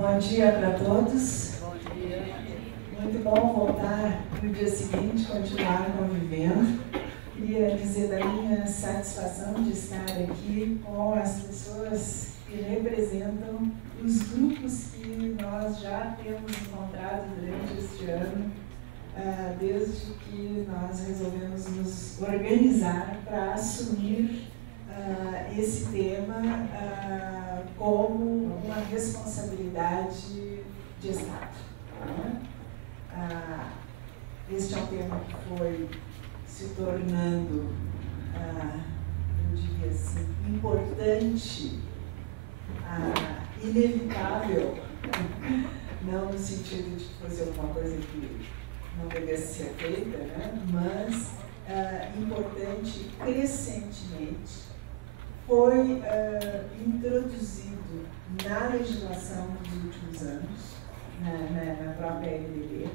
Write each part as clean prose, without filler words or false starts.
Bom dia para todos. Bom dia. Muito bom voltar no dia seguinte, continuar convivendo. Queria dizer da minha satisfação de estar aqui com as pessoas que representam os grupos que nós já temos encontrado durante este ano, desde que nós resolvemos nos organizar para assumir esse tema como uma responsabilidade de Estado. Né? Este é um tema que foi se tornando, eu diria assim, importante, inevitável, não no sentido de que fosse alguma coisa que não devesse ser feita, né? Mas importante crescentemente. Foi introduzido na legislação dos últimos anos, na própria LDB,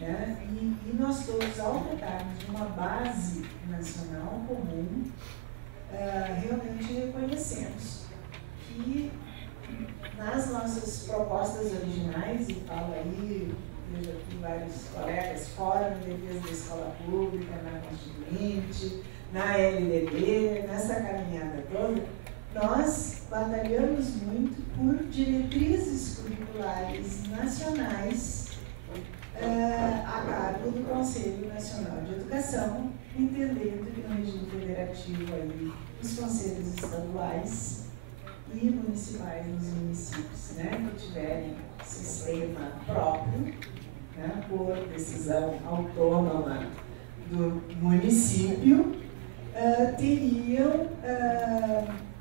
né? E nós todos, ao tratarmos de uma base nacional comum, realmente reconhecemos que nas nossas propostas originais, e falo aí, vejo aqui vários colegas, Fórum de Defesa da Escola Pública, na Constituinte, na LDB, nessa caminhada toda, nós batalhamos muito por diretrizes curriculares nacionais a cargo do Conselho Nacional de Educação, entendendo que no regime federativo aí, os conselhos estaduais e municipais nos municípios, né, que tiverem sistema próprio, né, por decisão autônoma do município, teriam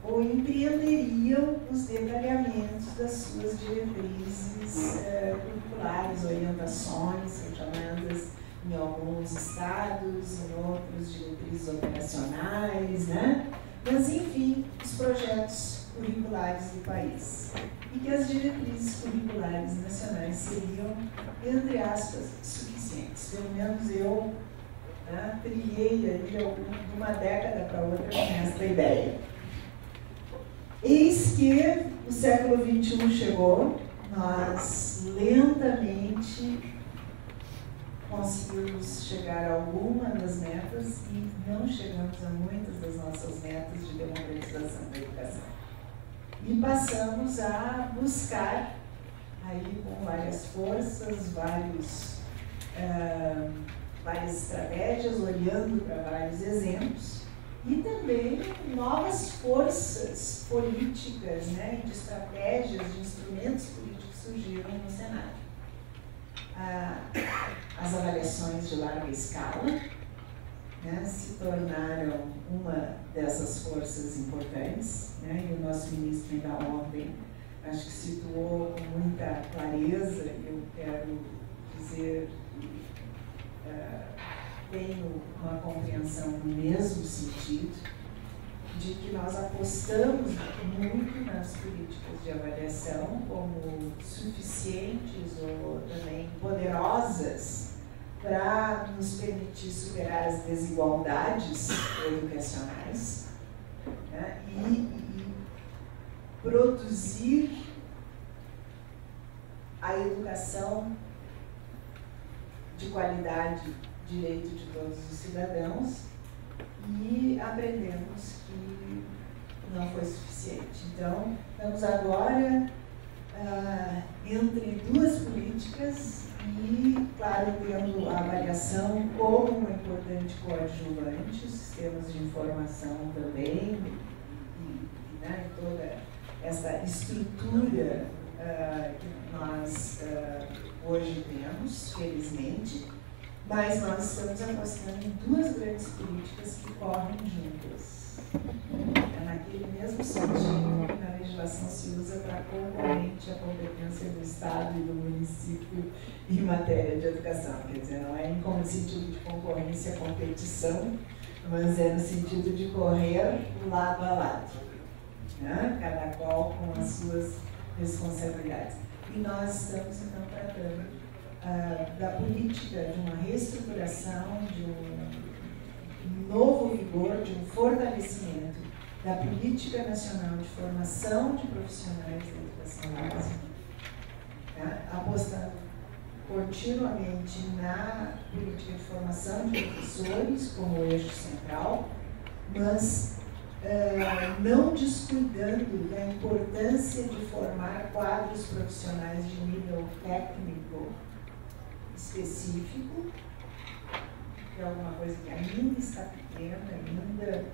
ou empreenderiam os detalhamentos das suas diretrizes curriculares, orientações, são chamadas em alguns estados, em outros diretrizes operacionais, né? Mas, enfim, os projetos curriculares do país. E que as diretrizes curriculares nacionais seriam, entre aspas, suficientes. Pelo menos eu trilhei aí de uma década para outra com esta ideia. Eis que o século XXI chegou, nós lentamente conseguimos chegar a alguma das metas e não chegamos a muitas das nossas metas de democratização da educação. E passamos a buscar, aí com várias forças, várias estratégias, olhando para vários exemplos, e também novas forças políticas, né, de estratégias, de instrumentos políticos surgiram no cenário. As avaliações de larga escala, né, se tornaram uma dessas forças importantes, né, e o nosso ministro ainda ontem, acho que situou com muita clareza, eu quero dizer que tenho uma compreensão no mesmo sentido, de que nós apostamos muito nas políticas de avaliação como suficientes ou também poderosas para nos permitir superar as desigualdades educacionais, né, e produzir a educação de qualidade, direito de todos os cidadãos, e aprendemos que não foi suficiente. Então, estamos agora entre duas políticas e, claro, tendo a avaliação como um importante coadjuvante, os sistemas de informação também, né, toda essa estrutura que nós hoje temos, felizmente, mas nós estamos apostando em duas grandes políticas que correm juntas. É naquele mesmo sentido que na legislação se usa para concorrente a competência do Estado e do município em matéria de educação. Quer dizer, não é em sentido de concorrência, competição, mas é no sentido de correr lado a lado, né? Cada qual com as suas responsabilidades. E nós estamos, então, tratando da política de uma reestruturação, de um novo vigor, de um fortalecimento da política nacional de formação de profissionais da educação básica, continuamente na política de formação de professores como eixo central, mas não descuidando da importância de formar quadros profissionais de nível técnico específico, que é alguma coisa que ainda está pequena, ainda,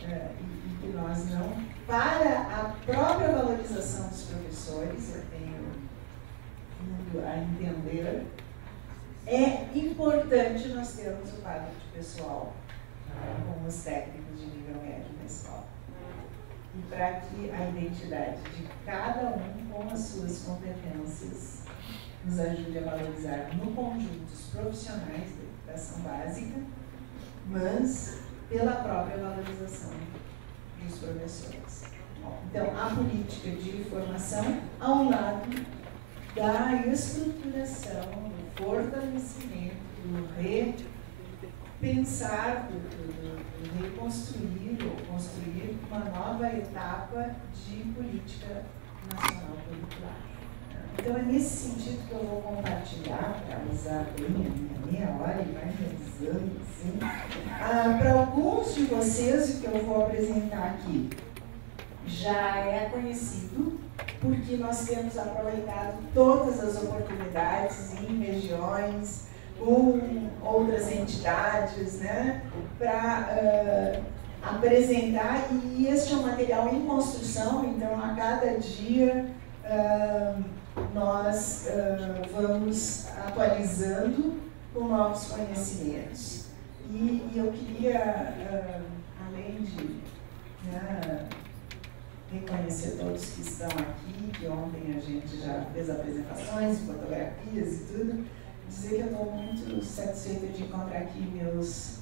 e que nós não, para a própria valorização dos professores, eu tenho vindo a entender, é importante nós termos o quadro de pessoal com os técnicos de nível médio na escola. E para que a identidade de cada um com as suas competências nos ajude a valorizar no conjunto os profissionais da educação básica, mas pela própria valorização dos professores. Então, a política de formação ao lado da estruturação, do fortalecimento, do repensar, do reconstruir ou construir uma nova etapa de política nacional curricular. Então, é nesse sentido que eu vou compartilhar, para usar bem a minha hora e vai realizando, assim, para alguns de vocês, o que eu vou apresentar aqui já é conhecido, porque nós temos aproveitado todas as oportunidades em regiões, com outras entidades, né, para apresentar, e este é um material em construção, então a cada dia nós vamos atualizando com novos conhecimentos. E eu queria, além de reconhecer todos que estão aqui, que ontem a gente já fez apresentações, fotografias e tudo, dizer que eu estou muito satisfeita de encontrar aqui meus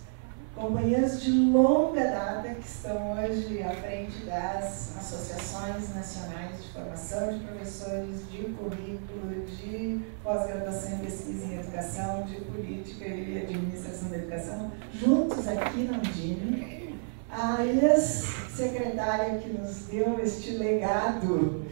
companheiros de longa data que estão hoje à frente das associações nacionais de formação de professores, de currículo, de pós-graduação em pesquisa em educação, de política e administração da educação, juntos aqui na Undime. A ex-secretária que nos deu este legado,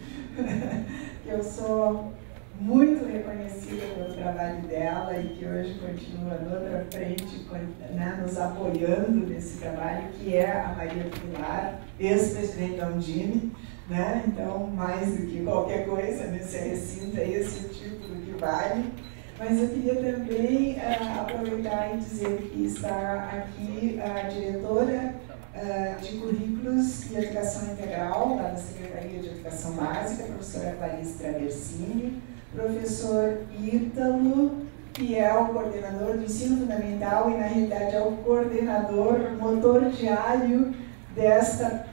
que eu sou muito reconhecida pelo trabalho dela e que hoje continua na outra frente, né, nos apoiando nesse trabalho, que é a Maria Pilar, ex-presidente da Undime, né? Então, mais do que qualquer coisa nesse recinto, é esse o título que vale. Mas eu queria também aproveitar e dizer que está aqui a diretora de Currículos e Educação Integral, lá da Secretaria de Educação Básica, a professora Clarice Traversini, professor Ítalo, que é o coordenador do ensino fundamental e, na realidade, é o coordenador, motor diário desta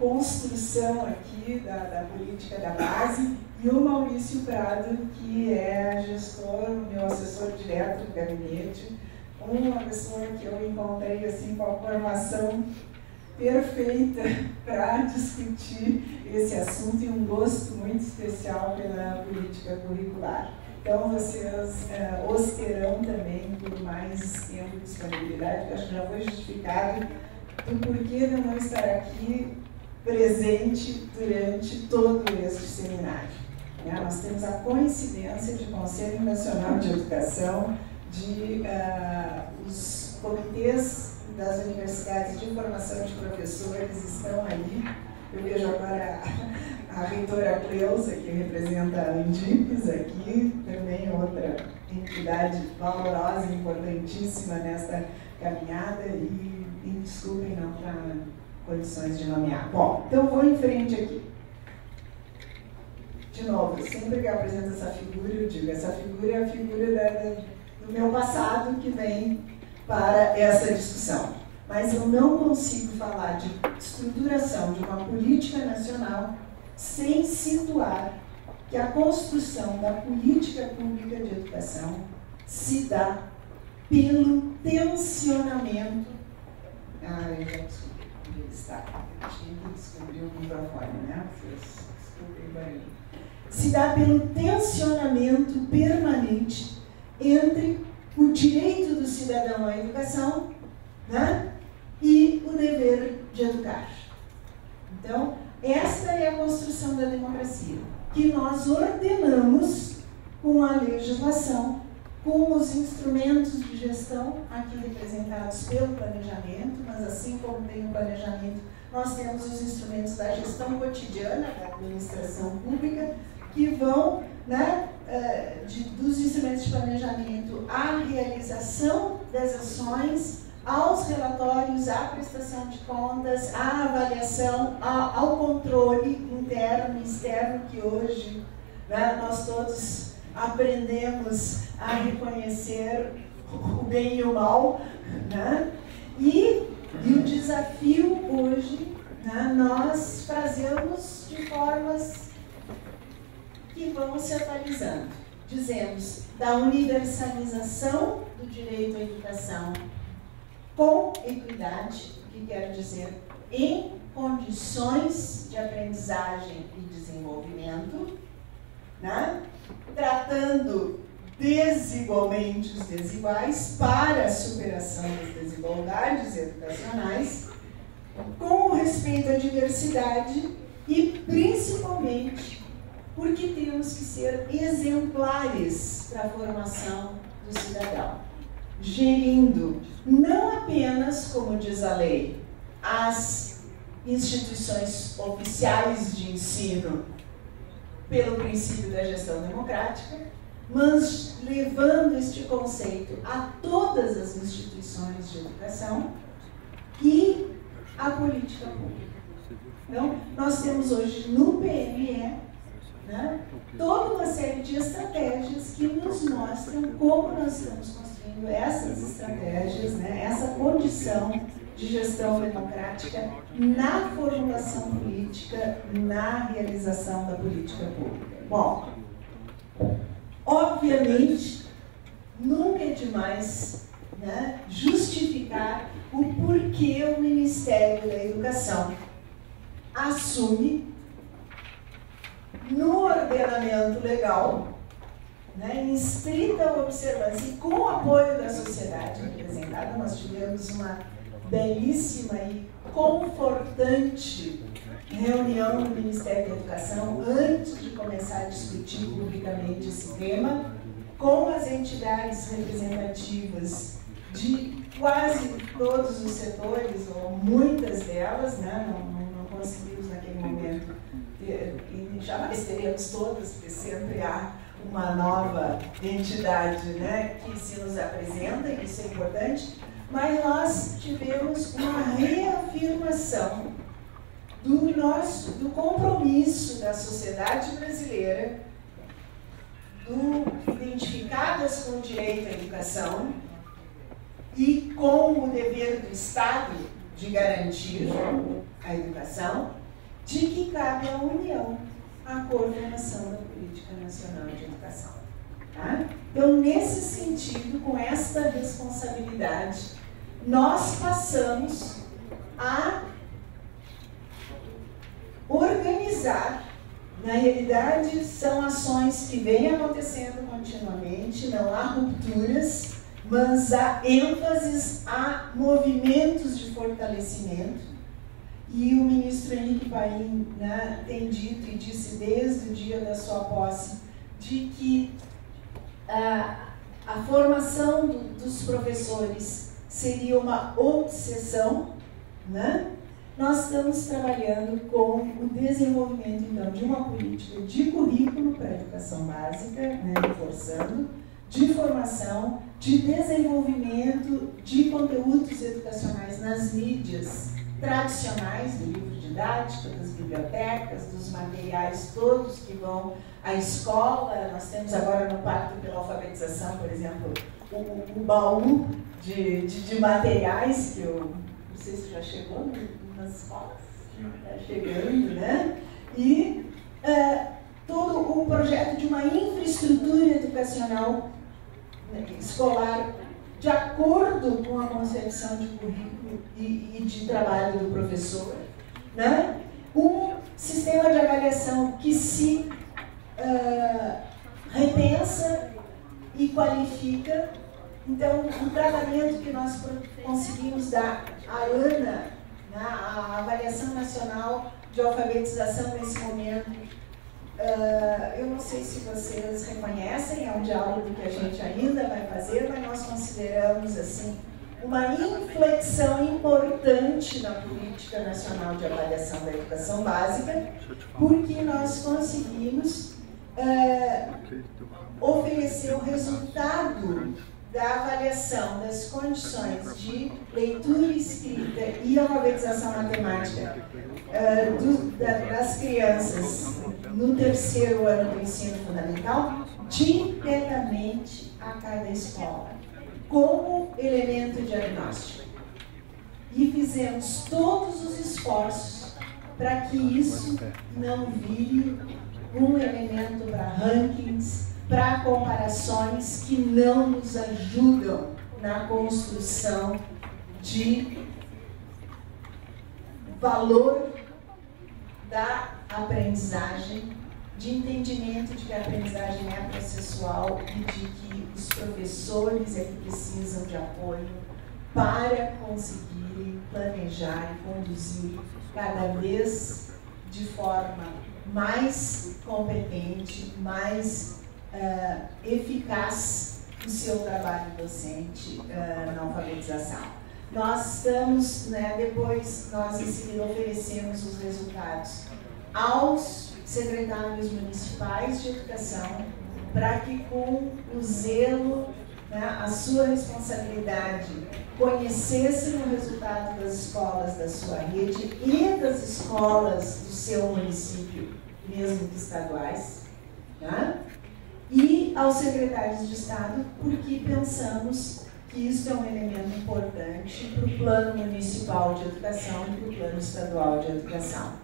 construção aqui da política da base, e o Maurício Prado, que é gestor, meu assessor direto do gabinete, uma pessoa que eu encontrei assim, com a formação perfeita para discutir esse assunto e um gosto muito especial pela política curricular. Então, vocês os terão também por mais tempo de disponibilidade, que acho que já foi justificado do porquê de eu não estar aqui presente durante todo este seminário. Nós temos a coincidência de Conselho Nacional de Educação, de os comitês das universidades de formação de professores estão aí. Eu vejo agora a reitora Cleusa, que representa a Andipes aqui, também outra entidade valorosa e importantíssima nesta caminhada, e desculpem não estar condições de nomear. Bom, então vou em frente aqui. De novo, sempre que eu apresento essa figura, eu digo, essa figura é a figura do meu passado que vem para essa discussão. Mas eu não consigo falar de estruturação de uma política nacional sem situar que a construção da política pública de educação se dá pelo tensionamento. Eu já descobri onde ele está. Eu tinha que descobrir o microfone, né? Desculpem o barulho. Se dá pelo tensionamento permanente entre o direito do cidadão à educação, né, e o dever de educar. Então, esta é a construção da democracia, que nós ordenamos com a legislação com os instrumentos de gestão, aqui representados pelo planejamento, mas assim como tem o planejamento, nós temos os instrumentos da gestão cotidiana, da administração pública, que vão, né, dos instrumentos de planejamento à realização das ações, aos relatórios, à prestação de contas, à avaliação, ao controle interno e externo, que hoje, né, nós todos aprendemos a reconhecer o bem e o mal, né? E o desafio hoje, né, nós fazemos de formas que vão se atualizando. Dizemos da universalização do direito à educação com equidade, o que quer dizer em condições de aprendizagem e desenvolvimento, né? Tratando desigualmente os desiguais para a superação das desigualdades educacionais, com respeito à diversidade e principalmente porque temos que ser exemplares para a formação do cidadão, gerindo não apenas, como diz a lei, as instituições oficiais de ensino pelo princípio da gestão democrática, mas levando este conceito a todas as instituições de educação e a política pública. Então, nós temos hoje no PME, né, toda uma série de estratégias que nos mostram como nós estamos construindo essas estratégias, né, essa condição de gestão democrática na formulação política, na realização da política pública. Bom, obviamente, nunca é demais, né, justificar o porquê o Ministério da Educação assume no ordenamento legal, né, em estrita observância e com o apoio da sociedade representada. Nós tivemos uma belíssima e confortante reunião no Ministério da Educação antes de começar a discutir publicamente esse tema, com as entidades representativas de quase todos os setores, ou muitas delas, né? Não conseguimos naquele momento, e jamais teremos todas, porque sempre há uma nova entidade, né, que se nos apresenta, e isso é importante, mas nós tivemos uma reafirmação do compromisso da sociedade brasileira, identificadas com o direito à educação e com o dever do Estado de garantir a educação, de que cabe à União a coordenação da Política Nacional de Educação. Tá? Então, nesse sentido, com esta responsabilidade, nós passamos a organizar. Na realidade, são ações que vêm acontecendo continuamente, não há rupturas, mas há ênfases, há movimentos de fortalecimento. E o ministro Henrique Paim, né, tem dito e disse desde o dia da sua posse de que a formação dos professores seria uma obsessão, né? Nós estamos trabalhando com o desenvolvimento, então, de uma política de currículo para a educação básica, né, reforçando, de formação, de desenvolvimento de conteúdos educacionais nas mídias tradicionais, do livro didático, das bibliotecas, dos materiais todos que vão à escola. Nós temos agora no Pacto pela Alfabetização, por exemplo, o baú de materiais, que eu não sei se já chegou nas escolas, está chegando, né? E todo o projeto de uma infraestrutura educacional, né, escolar, de acordo com a concepção de currículo e de trabalho do professor, né? Um sistema de avaliação que se repensa e qualifica. Então, um tratamento que nós conseguimos dar à ANA, né, a Avaliação Nacional de Alfabetização nesse momento, eu não sei se vocês reconhecem, é um diálogo que a gente ainda vai fazer, mas nós consideramos assim uma inflexão importante na política nacional de avaliação da educação básica, porque nós conseguimos oferecer o resultado da avaliação das condições de leitura, escrita e alfabetização matemática das crianças no terceiro ano do ensino fundamental diretamente a cada escola, como elemento diagnóstico. E fizemos todos os esforços para que isso não vire um elemento para rankings, para comparações que não nos ajudam na construção de valor da aprendizagem, de entendimento de que a aprendizagem é processual e de que os professores é que precisam de apoio para conseguirem planejar e conduzir cada vez de forma mais competente, mais eficaz o seu trabalho docente na alfabetização. Nós estamos, depois nós em seguida oferecemos os resultados aos secretários municipais de educação para que com o zelo, a sua responsabilidade, conhecessem o resultado das escolas da sua rede e das escolas do seu município, mesmo que estaduais, e aos secretários de Estado, porque pensamos que isso é um elemento importante para o plano municipal de educação e para o plano estadual de educação.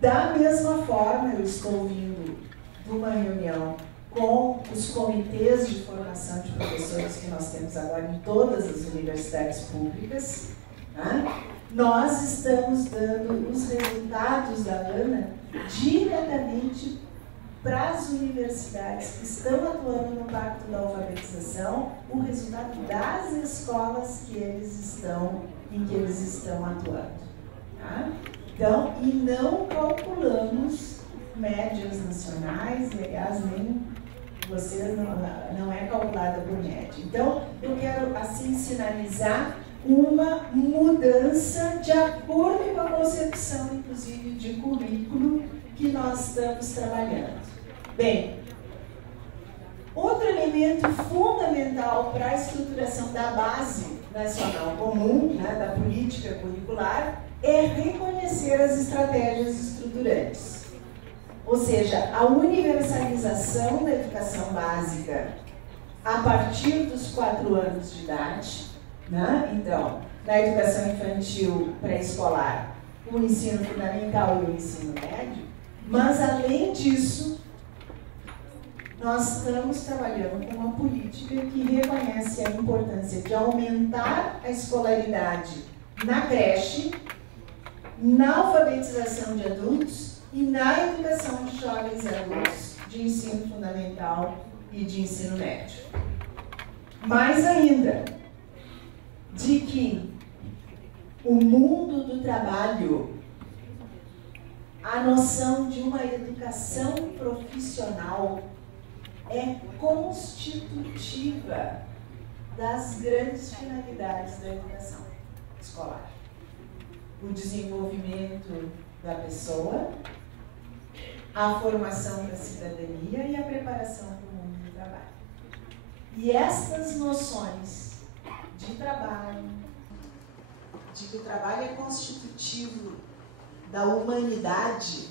Da mesma forma, eu estou vindo de uma reunião com os comitês de formação de professores que nós temos agora em todas as universidades públicas. Nós estamos dando os resultados da ANA diretamente para as universidades que estão atuando no Pacto da Alfabetização, o resultado das escolas em que eles estão atuando. Então, e não calculamos médias nacionais, e aliás, nem vocês não é calculada por média. Então, eu quero assim sinalizar uma mudança de acordo com a concepção, inclusive, de currículo que nós estamos trabalhando. Bem, outro elemento fundamental para a estruturação da base nacional comum, da política curricular, é reconhecer as estratégias estruturantes. Ou seja, a universalização da educação básica a partir dos 4 anos de idade, então, na educação infantil pré-escolar, o ensino fundamental e o ensino médio, mas além disso, nós estamos trabalhando com uma política que reconhece a importância de aumentar a escolaridade na creche, na alfabetização de adultos e na educação de jovens e adultos de ensino fundamental e de ensino médio. Mais ainda, de que o mundo do trabalho, a noção de uma educação profissional é constitutiva das grandes finalidades da educação escolar. O desenvolvimento da pessoa, a formação da cidadania e a preparação para o mundo do trabalho. E estas noções de trabalho, de que o trabalho é constitutivo da humanidade,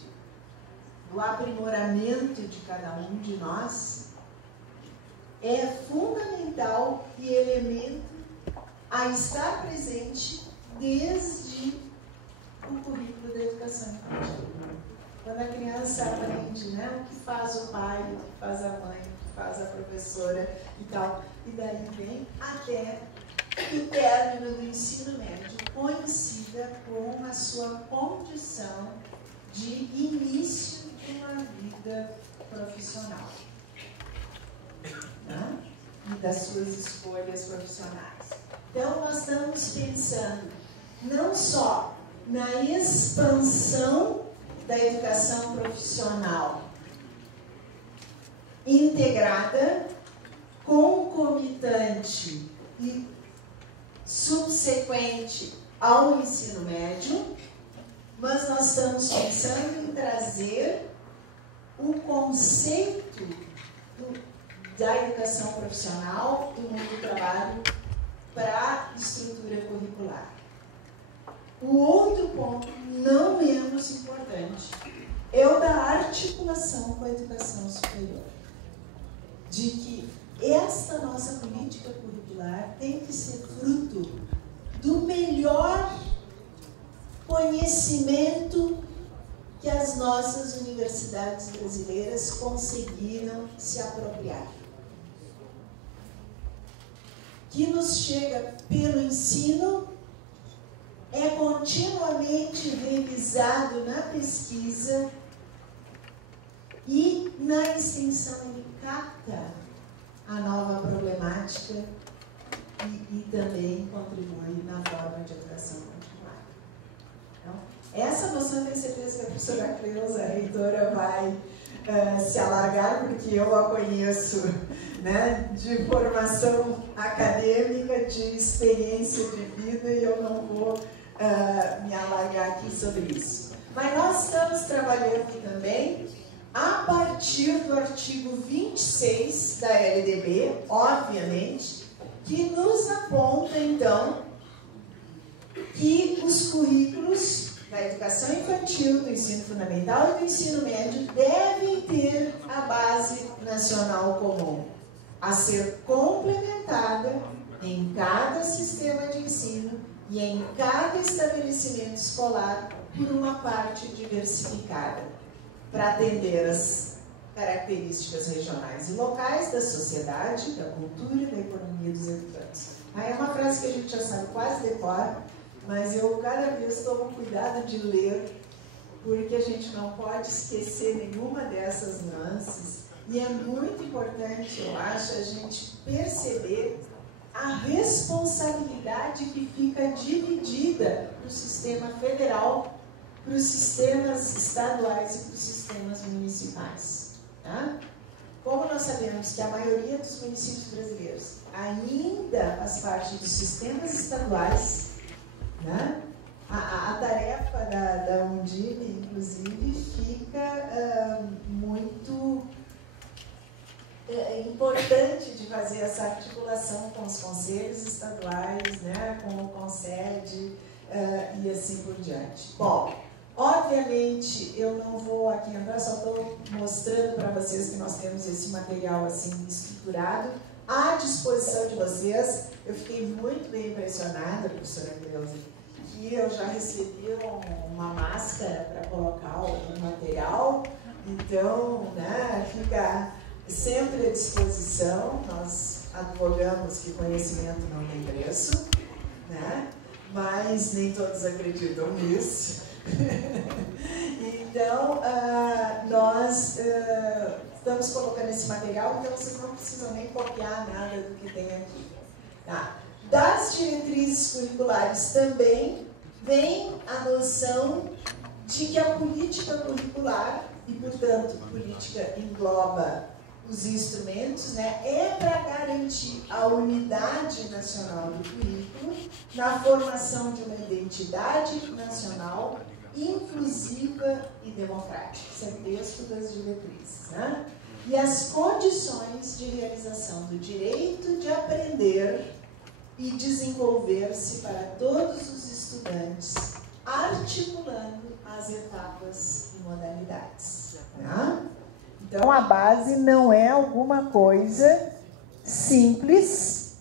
do aprimoramento de cada um de nós, é fundamental e elemento a estar presente desde o currículo da educação infantil. Quando a criança aprende o que faz o pai, o que faz a mãe, o que faz a professora e tal, e daí vem até o término do ensino médio, conhecida como a sua condição de início de uma vida profissional, e das suas escolhas profissionais. Então, nós estamos pensando não só na expansão da educação profissional integrada, concomitante e subsequente ao ensino médio, mas nós estamos pensando em trazer o conceito da educação profissional, do mundo do trabalho, para a estrutura curricular. O outro ponto, não menos importante, é o da articulação com a educação superior. De que esta nossa política curricular tem que ser fruto do melhor conhecimento que as nossas universidades brasileiras conseguiram se apropriar. Que nos chega pelo ensino, é continuamente revisado na pesquisa e na extensão ele capta a nova problemática e também contribui na forma de educação continuada. Então, essa noção eu tenho certeza que a professora Cleusa, a reitora, vai se alargar, porque eu a conheço, né, de formação acadêmica, de experiência de vida, e eu não vou me alargar aqui sobre isso. Mas nós estamos trabalhando também a partir do artigo 26 da LDB, obviamente, que nos aponta, então, que os currículos da educação infantil, do ensino fundamental e do ensino médio devem ter a base nacional comum, a ser complementada em cada sistema de ensino e em cada estabelecimento escolar por uma parte diversificada, para atender as características regionais e locais da sociedade, da cultura e da economia dos educantes. Aí é uma frase que a gente já sabe quase de cor, mas eu cada vez tomo cuidado de ler, porque a gente não pode esquecer nenhuma dessas nuances, e é muito importante, eu acho, a gente perceber a responsabilidade que fica dividida para o sistema federal, para os sistemas estaduais e para os sistemas municipais. Tá? Como nós sabemos que a maioria dos municípios brasileiros ainda faz parte dos sistemas estaduais, né? A tarefa da Undime, inclusive, fica muito importante de fazer essa articulação com os conselhos estaduais, né? Com o CONSED e assim por diante. Bom, obviamente, eu não vou aqui entrar, só estou mostrando para vocês que nós temos esse material assim estruturado à disposição de vocês. Eu fiquei muito bem impressionada, professora Cleusa, que eu já recebi uma máscara para colocar o material, então, né, fica sempre à disposição. Nós advogamos que conhecimento não tem preço, né, mas nem todos acreditam nisso. Então, nós estamos colocando esse material, então vocês não precisam nem copiar nada do que tem aqui. Tá. Das diretrizes curriculares também vem a noção de que a política curricular, e portanto política engloba os instrumentos, né, é para garantir a unidade nacional do currículo na formação de uma identidade nacional inclusiva e democrática. Esse é o texto das diretrizes, né? E as condições de realização do direito de aprender e desenvolver-se para todos os estudantes, articulando as etapas e modalidades. Né? Então, a base não é alguma coisa simples,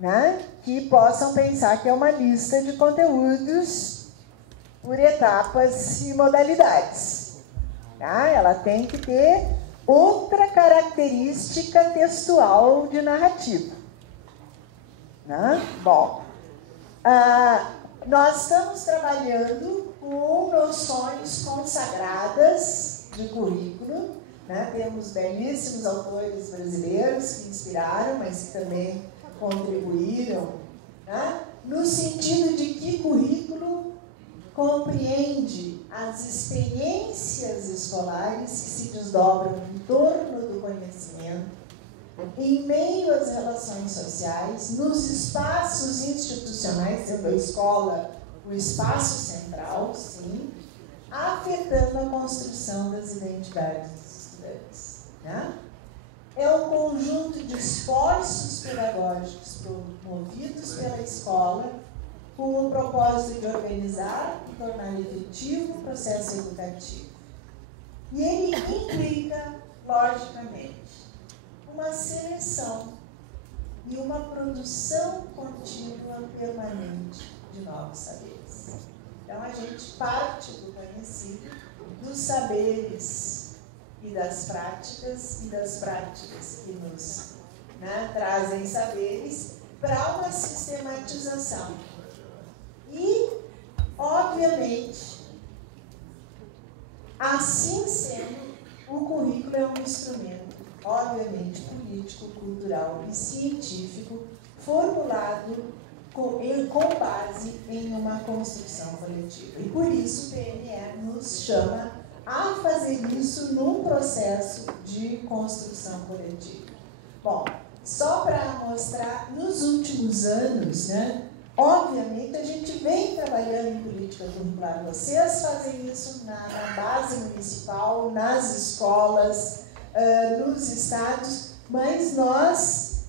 né, que possam pensar que é uma lista de conteúdos por etapas e modalidades. Tá? Ela tem que ter outra característica textual de narrativa. Né? Bom, nós estamos trabalhando com noções consagradas de currículo, né? Temos belíssimos autores brasileiros que inspiraram, mas que também contribuíram, né? No sentido de que currículo compreende as experiências escolares que se desdobram em torno do conhecimento, em meio às relações sociais, nos espaços institucionais, sendo a escola o espaço central, sim, afetando a construção das identidades dos estudantes. Né? É um conjunto de esforços pedagógicos promovidos pela escola com o propósito de organizar e tornar efetivo o processo educativo. E ele implica, logicamente, uma seleção e uma produção contínua permanente de novos saberes. Então, a gente parte do conhecido, dos saberes e das práticas que nos trazem saberes para uma sistematização. E, obviamente, assim sendo, o currículo é um instrumento, obviamente, político, cultural e científico, formulado com base em uma construção coletiva. E, por isso, o PNE nos chama a fazer isso num processo de construção coletiva. Bom, só para mostrar, nos últimos anos, obviamente, a gente vem trabalhando em política curricular. Vocês fazem isso na base municipal, nas escolas, nos estados, mas nós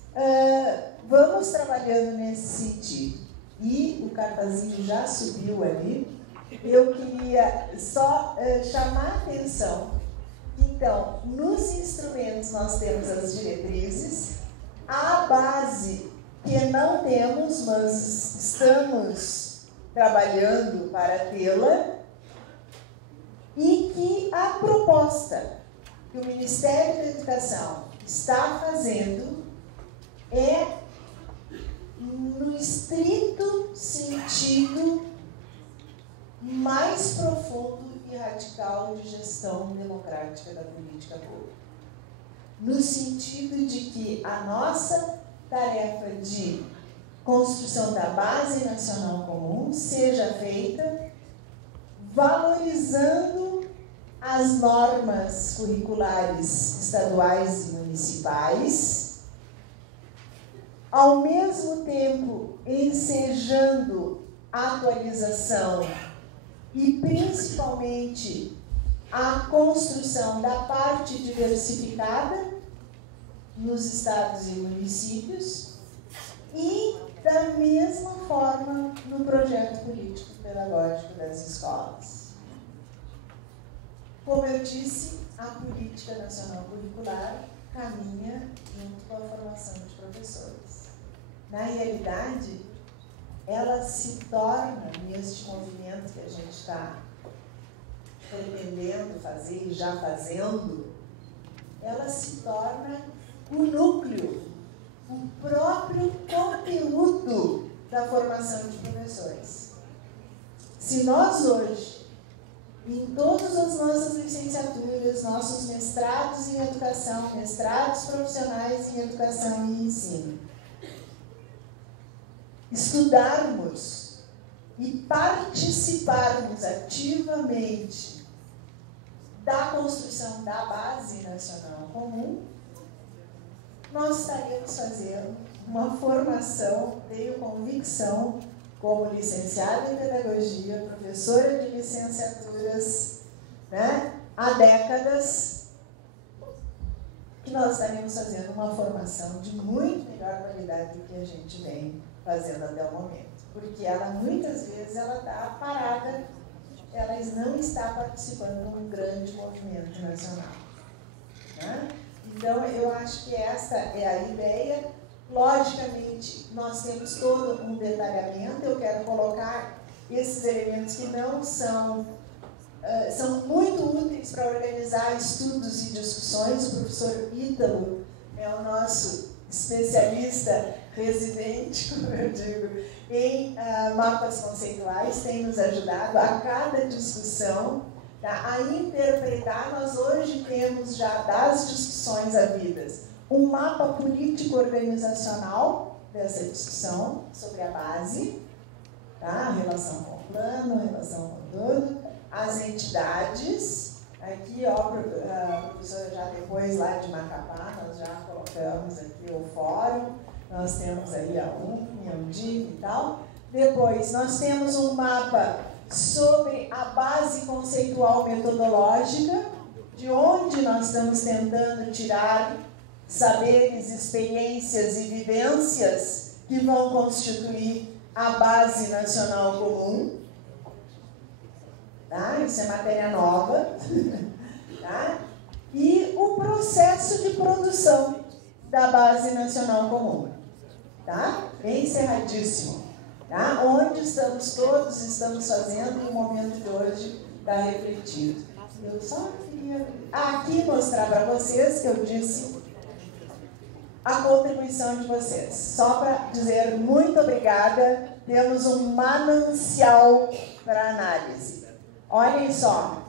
vamos trabalhando nesse sentido. E o cartazinho já subiu ali. Eu queria só chamar a atenção. Então, nos instrumentos nós temos as diretrizes, a base que não temos, mas estamos trabalhando para tê-la, e que a proposta que o Ministério da Educação está fazendo é no estrito sentido mais profundo e radical de gestão democrática da política pública. No sentido de que a nossa tarefa de construção da base nacional comum seja feita valorizando as normas curriculares estaduais e municipais, ao mesmo tempo ensejando a atualização e principalmente a construção da parte diversificada nos estados e municípios e da mesma forma no projeto político-pedagógico das escolas. Como eu disse, a Política Nacional Curricular caminha junto com a formação de professores. Na realidade, ela se torna, neste movimento que a gente está pretendendo fazer e já fazendo, ela se torna o núcleo, o próprio conteúdo da formação de professores. Se nós hoje, em todas as nossas licenciaturas, nossos mestrados em educação, mestrados profissionais em educação e ensino, estudarmos e participarmos ativamente da construção da base nacional comum, nós estaremos fazendo uma formação, tenho convicção, como licenciada em pedagogia, professora de licenciaturas, há décadas, que nós estaremos fazendo uma formação de muito melhor qualidade do que a gente vem fazendo até o momento. Porque ela, muitas vezes, ela está parada, ela não está participando de um grande movimento nacional. Então, eu acho que essa é a ideia. Logicamente, nós temos todo um detalhamento. Eu quero colocar esses elementos que não são muito úteis para organizar estudos e discussões. O professor Ítalo é o nosso especialista residente, como eu digo, em mapas conceituais, tem nos ajudado a cada discussão a interpretar. Nós hoje temos já das discussões havidas um mapa político-organizacional dessa discussão sobre a base, a relação com o plano, a relação com todo, as entidades, Aqui, ó, professora, já depois lá de Macapá, nós já colocamos aqui o fórum, nós temos aí a UNDIV e tal. Depois, nós temos um mapa sobre a base conceitual metodológica, de onde nós estamos tentando tirar saberes, experiências e vivências que vão constituir a base nacional comum. Tá? Isso é matéria nova. Tá? E o processo de produção da base nacional comum. Tá? Encerradíssimo. Tá? Onde todos estamos fazendo e o momento de hoje está refletido. Eu só queria aqui mostrar para vocês que eu disse a contribuição de vocês. Só para dizer muito obrigada, temos um manancial para análise. Olhem só,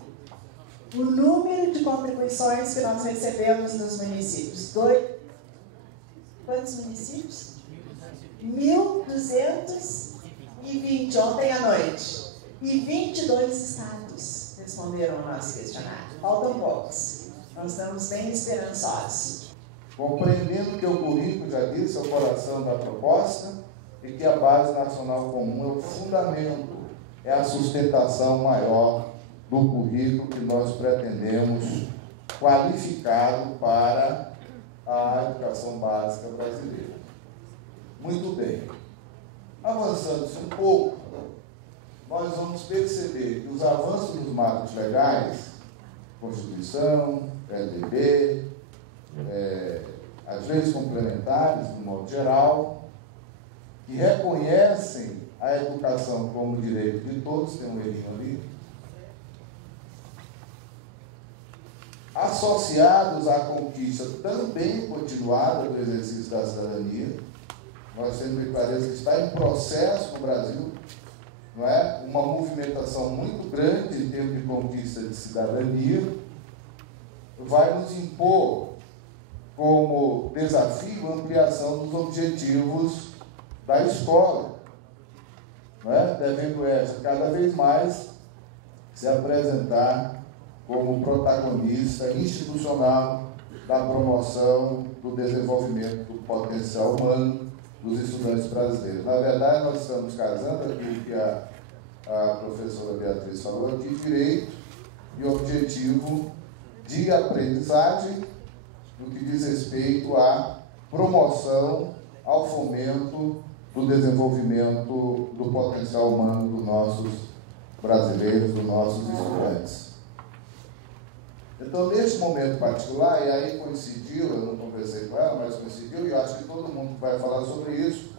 o número de contribuições que nós recebemos nos municípios. Quantos municípios? 1.220 ontem à noite. E 22 estados responderam ao nosso questionário. Faltam poucos. Nós estamos bem esperançosos. Compreendendo que o currículo, já disse, é o coração da proposta e que a base nacional comum é o fundamento, é a sustentação maior do currículo que nós pretendemos qualificado para a educação básica brasileira. Muito bem. Avançando-se um pouco, nós vamos perceber que os avanços nos marcos legais, Constituição, LDB, as leis complementares, de modo geral, que reconhecem a educação como direito de todos, tem um errinho ali, associados à conquista também continuada do exercício da cidadania. Nós temos de clareza que está em processo no Brasil, não é? Uma movimentação muito grande em termos de conquista de cidadania, vai nos impor como desafio a ampliação dos objetivos da escola, não é? Devendo essa cada vez mais se apresentar como protagonista institucional da promoção do desenvolvimento do potencial humano dos estudantes brasileiros. Na verdade, nós estamos casando aqui que a professora Beatriz falou aqui, direito e objetivo de aprendizagem no que diz respeito à promoção, ao fomento do desenvolvimento do potencial humano dos nossos brasileiros, dos nossos estudantes. Então, neste momento particular, e aí coincidiu, eu não conversei com ela, mas coincidiu, e eu acho que todo mundo que vai falar sobre isso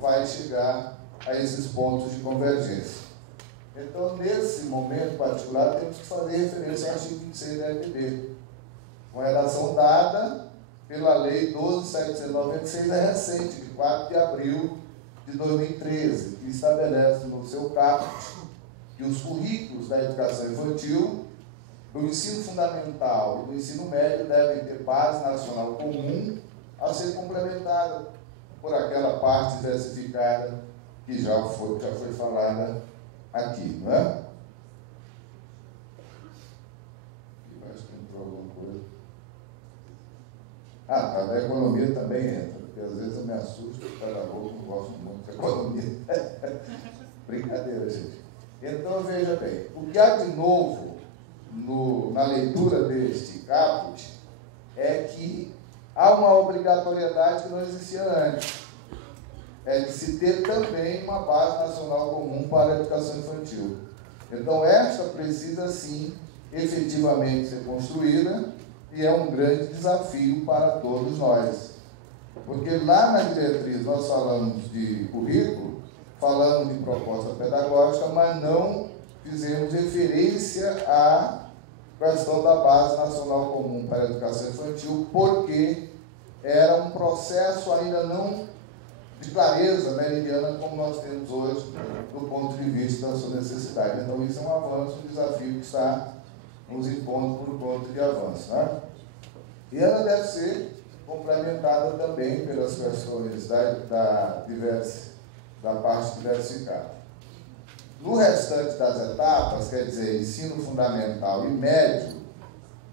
vai chegar a esses pontos de convergência. Então, nesse momento particular, temos que fazer referência ao artigo 26 da LDB, uma redação dada pela Lei 12.796, recente, de 4 de abril de 2013, que estabelece no seu caput que os currículos da educação infantil, do ensino fundamental e do ensino médio devem ter base nacional comum a ser complementada por aquela parte especificada que já foi falada aqui, não é? Acho que entrou alguma coisa. Tá, a economia também entra, porque às vezes eu me assusto, cada pouco não gosto muito da economia. Brincadeira, gente. Então, veja bem, o que há de novo na leitura deste caput é que há uma obrigatoriedade que não existia antes, é de se ter também uma base nacional comum para a educação infantil. Então, esta precisa, sim, efetivamente ser construída e é um grande desafio para todos nós. Porque lá na diretriz nós falamos de currículo, falamos de proposta pedagógica, mas não fizemos referência à questão da Base Nacional Comum para a Educação Infantil, porque era um processo ainda não de clareza meridiana como nós temos hoje, do ponto de vista da sua necessidade. Então, isso é um avanço, um desafio que está nos impondo por conta de avanço. Né? E ela deve ser complementada também pelas questões da parte diversificada. No restante das etapas, quer dizer, ensino fundamental e médio,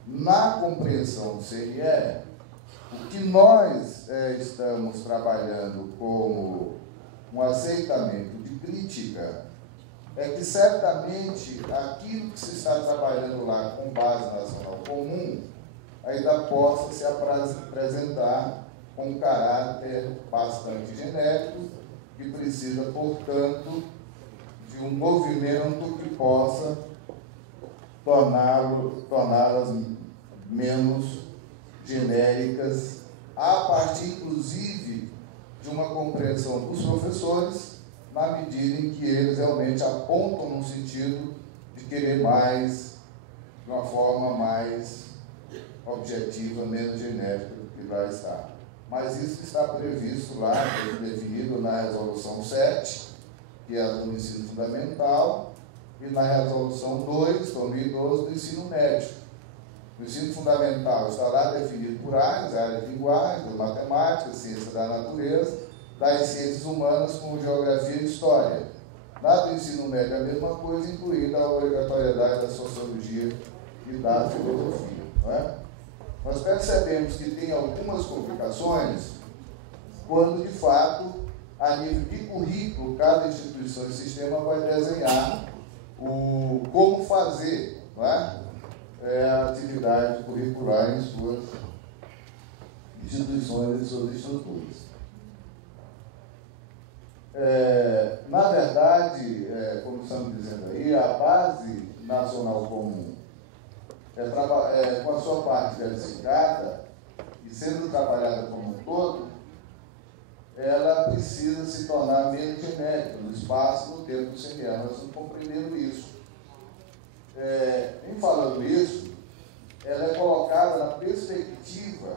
na compreensão do CNE, o que nós estamos trabalhando como um aceitamento de crítica é que certamente aquilo que se está trabalhando lá com base nacional comum ainda possa se apresentar com um caráter bastante genérico, que precisa, portanto, de um movimento que possa torná-las menos genéricas, a partir, inclusive, de uma compreensão dos professores, na medida em que eles realmente apontam no sentido de querer mais, de uma forma mais objetiva, menos genérica do que vai estar. Mas isso está previsto lá, definido na Resolução 7, que é a do ensino fundamental, e na Resolução 2, 2012, do ensino médio. O ensino fundamental está lá definido por áreas, a área de linguagem, da matemática, ciência da natureza, das ciências humanas, como geografia e história. Na do ensino médio é a mesma coisa, incluindo a obrigatoriedade da sociologia e da filosofia. Não é? Nós percebemos que tem algumas complicações quando, de fato, a nível de currículo, cada instituição e sistema vai desenhar como fazer, não é? A atividade curricular em suas instituições e suas estruturas. Na verdade, como estamos dizendo aí, a base nacional comum com a sua parte verificada e sendo trabalhada como um todo, ela precisa se tornar menos genérica no espaço e no tempo do CNE. Nós estamos compreendendo isso. Em falando isso, ela é colocada na perspectiva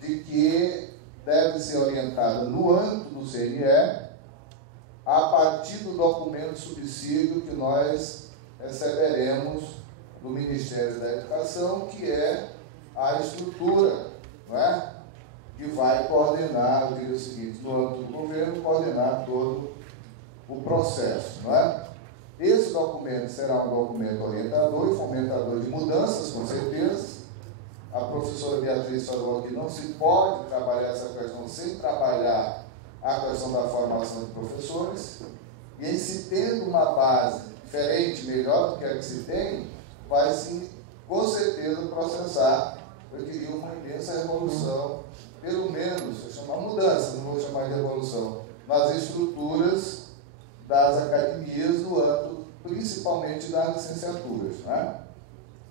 de que deve ser orientada no âmbito do CNE a partir do documento de subsídio que nós receberemos do Ministério da Educação, que é a estrutura, não é? Que vai coordenar, eu diria o seguinte, no âmbito do governo, coordenar todo o processo, não é? Esse documento será um documento orientador e fomentador de mudanças, com certeza. A professora Beatriz falou que não se pode trabalhar essa questão sem trabalhar a questão da formação de professores, e em se tendo uma base diferente, melhor do que a que se tem, vai sim, com certeza, processar, eu diria, uma imensa revolução, pelo menos, vou chamar mudança, não vou chamar de revolução, nas estruturas das academias do âmbito, principalmente das licenciaturas, né?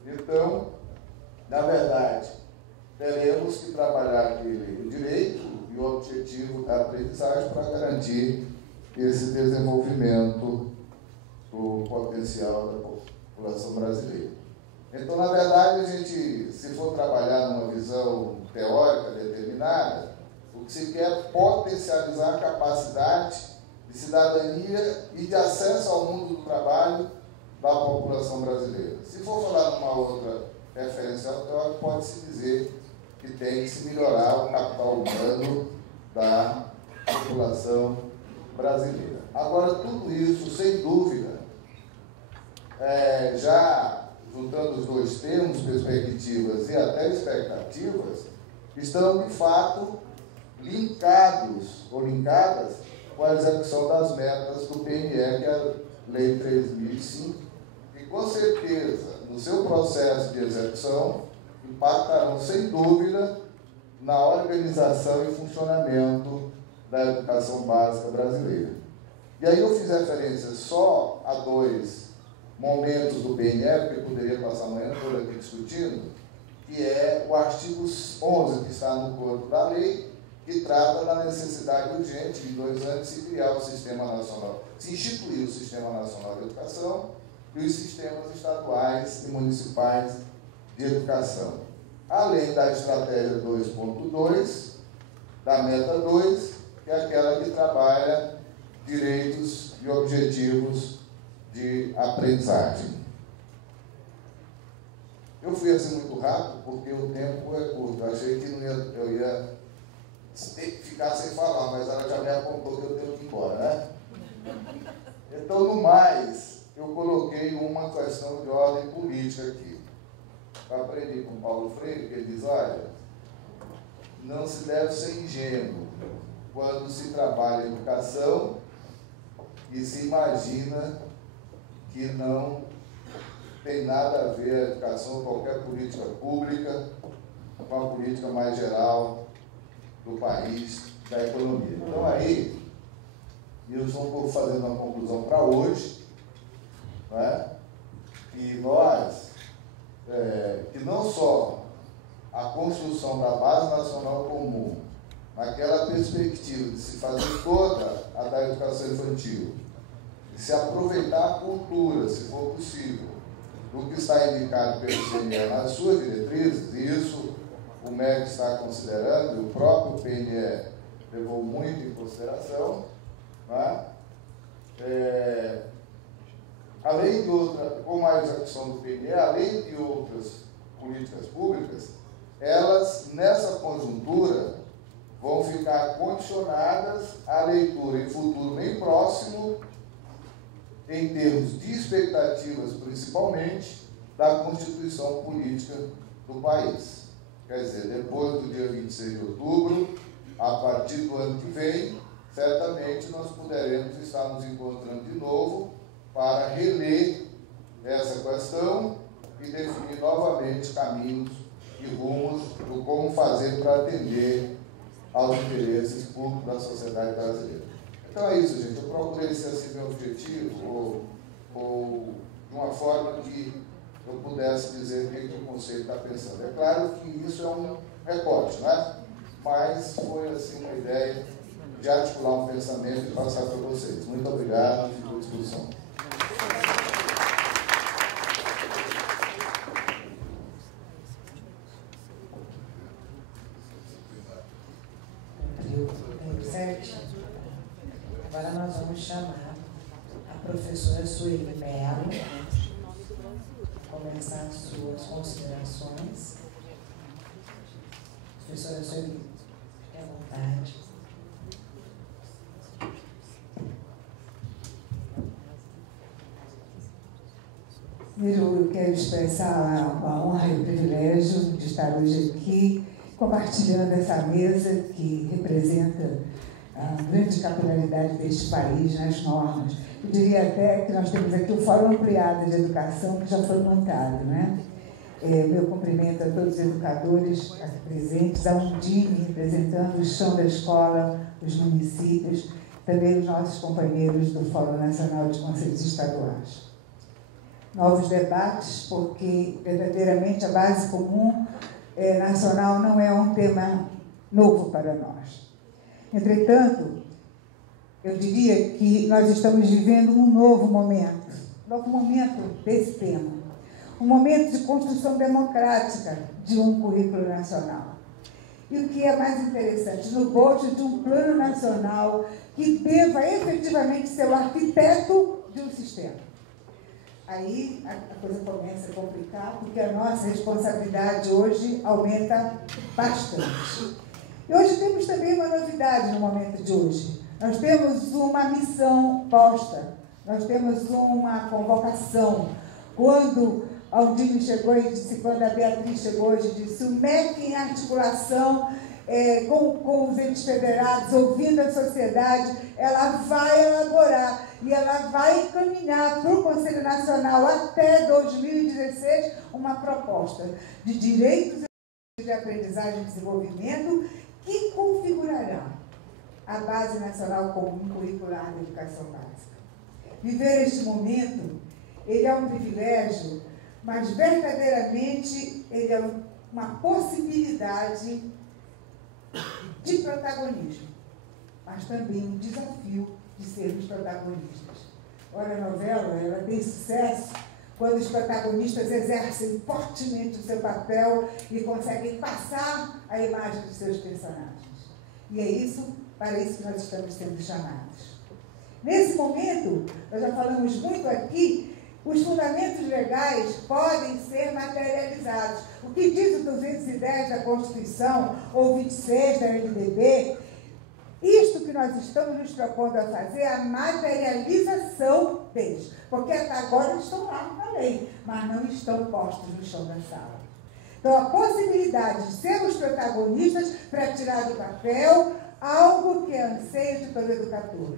Então, na verdade, teremos que trabalhar aquele direito e o objetivo da aprendizagem para garantir esse desenvolvimento do potencial da população brasileira. Então, na verdade, a gente, se for trabalhar numa visão teórica determinada, o que se quer é potencializar a capacidade de cidadania e de acesso ao mundo do trabalho da população brasileira. Se for falar numa outra referencial teórica, pode-se dizer que tem que se melhorar o capital humano da população brasileira. Agora, tudo isso, sem dúvida, já juntando os dois termos, perspectivas e até expectativas, estão, de fato, linkadas com a execução das metas do PNE, que é a Lei 3.005, e, com certeza, no seu processo de execução, impactarão, sem dúvida, na organização e funcionamento da educação básica brasileira. E aí eu fiz referência só a dois momentos do PNE, porque eu poderia passar a manhã toda aqui discutindo, que é o artigo 11, que está no corpo da lei, que trata da necessidade urgente, de 2 anos, de se criar o Sistema Nacional, se instituir o Sistema Nacional de Educação e os sistemas estaduais e municipais de educação. Além da estratégia 2.2, da meta 2, que é aquela que trabalha direitos e objetivos de aprendizagem. Eu fui assim muito rápido porque o tempo é curto. Eu achei que eu ia ficar sem falar, mas ela já me apontou que eu tenho que ir embora, né? Então, no mais, eu coloquei uma questão de ordem política aqui. eu aprendi com Paulo Freire, que ele diz, olha, não se deve ser ingênuo quando se trabalha em educação e se imagina que não tem nada a ver a educação ou qualquer política pública com a política mais geral do país, da economia. Então aí, eu estou fazendo uma conclusão para hoje, não é? E nós, que não só a construção da Base Nacional Comum, naquela perspectiva de se fazer toda a da educação infantil, de se aproveitar a cultura, se for possível, do que está indicado pelo CNE nas suas diretrizes, e isso o MEC está considerando, e o próprio PNE levou muito em consideração, não é? Além de outra, como a execução do PNE, além de outras políticas públicas, elas, nessa conjuntura, vão ficar condicionadas à leitura em futuro bem próximo, em termos de expectativas, principalmente, da constituição política do país. Quer dizer, depois do dia 26 de outubro, a partir do ano que vem, certamente nós poderemos estar nos encontrando de novo para reler essa questão e definir novamente caminhos e rumos do como fazer para atender aos interesses públicos da sociedade brasileira. Então é isso, gente. Eu procurei ser assim meu objetivo, ou de uma forma que eu pudesse dizer o que o Conselho está pensando. É claro que isso é um recorte, não é? Mas foi assim uma ideia de articular um pensamento e passar para vocês. Muito obrigado, fico à disposição. Agora nós vamos chamar a professora Sueli Mello, começar as suas considerações. Professora Sueli, fique à vontade. Eu quero expressar a honra e o privilégio de estar hoje aqui, compartilhando essa mesa que representa a grande capilaridade deste país nas normas. Eu diria até que nós temos aqui o Fórum Ampliado de Educação, que já foi montado, né? Meu cumprimento a todos os educadores aqui presentes, a Undine, representando o chão da escola, os municípios, também os nossos companheiros do Fórum Nacional de Conselhos Estaduais. Novos debates, porque verdadeiramente a base comum nacional não é um tema novo para nós. Entretanto, eu diria que nós estamos vivendo um novo momento desse tema, um momento de construção democrática de um currículo nacional. E o que é mais interessante, no bojo de um plano nacional que deva efetivamente ser o arquiteto de um sistema. Aí a coisa começa a complicar, porque a nossa responsabilidade hoje aumenta bastante. E hoje temos também uma novidade no momento de hoje. Nós temos uma missão posta, nós temos uma convocação. Quando a Undine chegou e disse, quando a Beatriz chegou hoje e disse, o MEC em articulação com os entes federados, ouvindo a sociedade, ela vai elaborar e ela vai encaminhar para o Conselho Nacional até 2016 uma proposta de direitos de aprendizagem e desenvolvimento que configurará a Base Nacional Comum Curricular da Educação Básica. Viver este momento, ele é um privilégio, mas verdadeiramente ele é uma possibilidade de protagonismo, mas também um desafio de sermos protagonistas. Olha, a novela, ela tem sucesso quando os protagonistas exercem fortemente o seu papel e conseguem passar a imagem dos seus personagens. E é isso, para isso que nós estamos sendo chamados. Nesse momento, nós já falamos muito aqui, os fundamentos legais podem ser materializados. O que diz o 210 da Constituição, ou 26 da LDB, isto que nós estamos nos propondo a fazer é a materialização deles. Porque até agora eles estão lá na lei, mas não estão postos no chão da sala. Então, a possibilidade de sermos protagonistas para tirar do papel algo que é anseio de todo educador.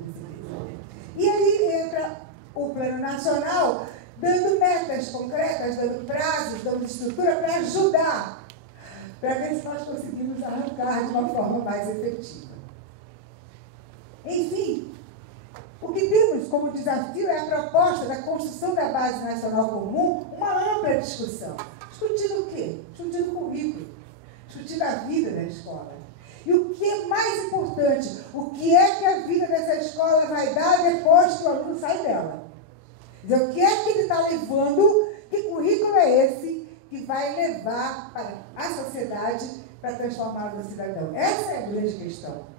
E aí entra o Plano Nacional, dando metas concretas, dando prazos, dando estrutura para ajudar, para ver se nós conseguimos arrancar de uma forma mais efetiva. Enfim, o que temos como desafio é a proposta da construção da Base Nacional Comum, uma ampla discussão. Discutindo o quê? Discutindo o currículo, discutindo a vida da escola. E o que é mais importante, o que é que a vida dessa escola vai dar depois que o aluno sai dela? Quer dizer, o que é que ele está levando, que currículo é esse que vai levar para a sociedade para transformá-lo no cidadão? Essa é a grande questão.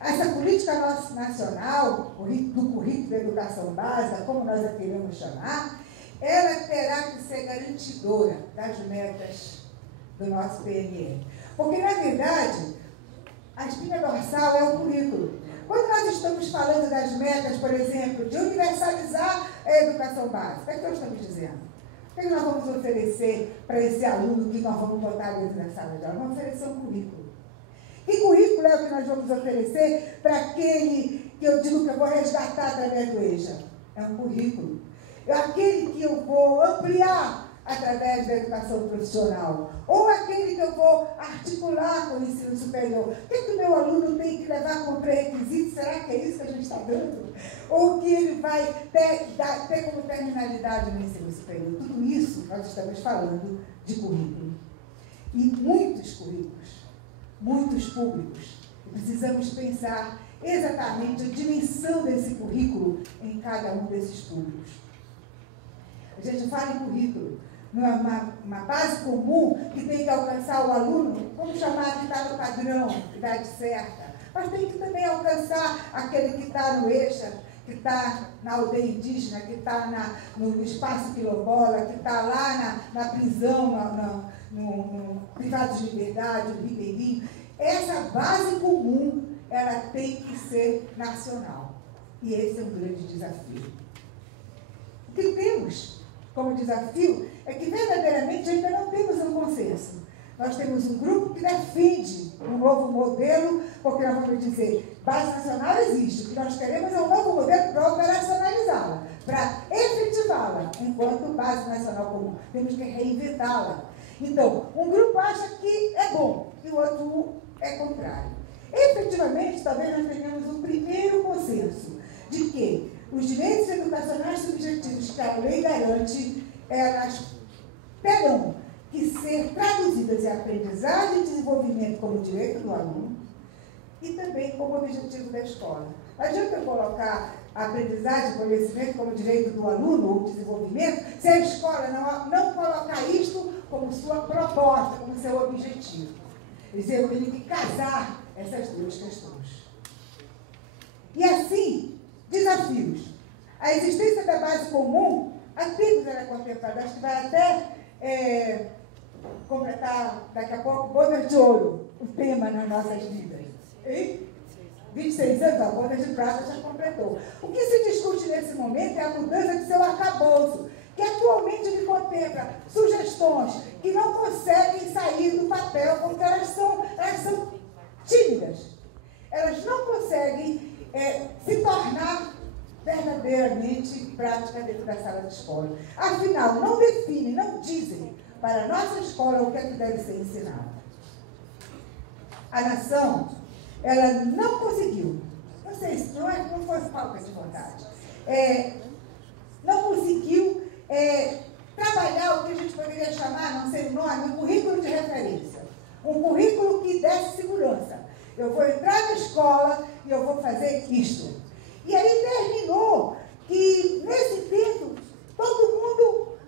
Essa política nacional, do currículo da educação básica, como nós a queremos chamar, ela terá que ser garantidora das metas do nosso PNE. Porque, na verdade, a espinha dorsal é o currículo. Quando nós estamos falando das metas, por exemplo, de universalizar a educação básica, o que nós estamos dizendo? O que nós vamos oferecer para esse aluno que nós vamos botar dentro da sala de aula? Vamos oferecer um currículo. Que currículo é o que nós vamos oferecer para aquele que eu digo que eu vou resgatar através do EJA? É um currículo. É aquele que eu vou ampliar através da educação profissional, ou aquele que eu vou articular com o ensino superior. O que o meu aluno tem que levar como pré-requisito? Será que é isso que a gente está dando? Ou que ele vai ter como terminalidade no ensino superior? Tudo isso nós estamos falando de currículo. E muitos currículos, muitos públicos. E precisamos pensar exatamente a dimensão desse currículo em cada um desses públicos. A gente fala em currículo, uma base comum que tem que alcançar o aluno, vamos chamar que está no padrão, idade certa, mas tem que também alcançar aquele que está no EJA, que está na aldeia indígena, que está no espaço quilombola, que está lá na prisão, no privado de liberdade, no ribeirinho. Essa base comum, ela tem que ser nacional. E esse é um grande desafio. O que temos como desafio é que verdadeiramente ainda não temos um consenso. Nós temos um grupo que defende um novo modelo, porque nós vamos dizer, base nacional existe, o que nós queremos é um novo modelo para operacionalizá-la, para efetivá-la, enquanto base nacional comum. Temos que reinventá-la. Então, um grupo acha que é bom, e o outro é contrário. Efetivamente, talvez nós tenhamos um primeiro consenso de que os direitos educacionais subjetivos que a lei garante, elas terão que ser traduzidas em aprendizagem e desenvolvimento como direito do aluno e também como objetivo da escola. Não adianta eu colocar a aprendizagem e conhecimento como direito do aluno ou desenvolvimento se a escola não colocar isto como sua proposta, como seu objetivo. Quer dizer, eu tenho que casar essas duas questões. E assim, desafios. A existência da base comum, a TICOS era contemplada, acho que vai até completar daqui a pouco bodas de ouro, o tema nas nossas vidas. E 26 anos, a boda de prata já completou. O que se discute nesse momento é a mudança de seu arcabouço, que atualmente ele contempla sugestões que não conseguem sair do papel porque elas são tímidas. Elas não conseguem se tornar verdadeiramente prática dentro da sala de escola. Afinal, não definem, não dizem para a nossa escola o que é que deve ser ensinado. A nação, ela não conseguiu, não sei se não foi falta de vontade, não conseguiu trabalhar o que a gente poderia chamar, não sei o nome, um currículo de referência. Um currículo que desse segurança. Eu vou entrar na escola e eu vou fazer isto. E aí terminou que, nesse tempo, todo mundo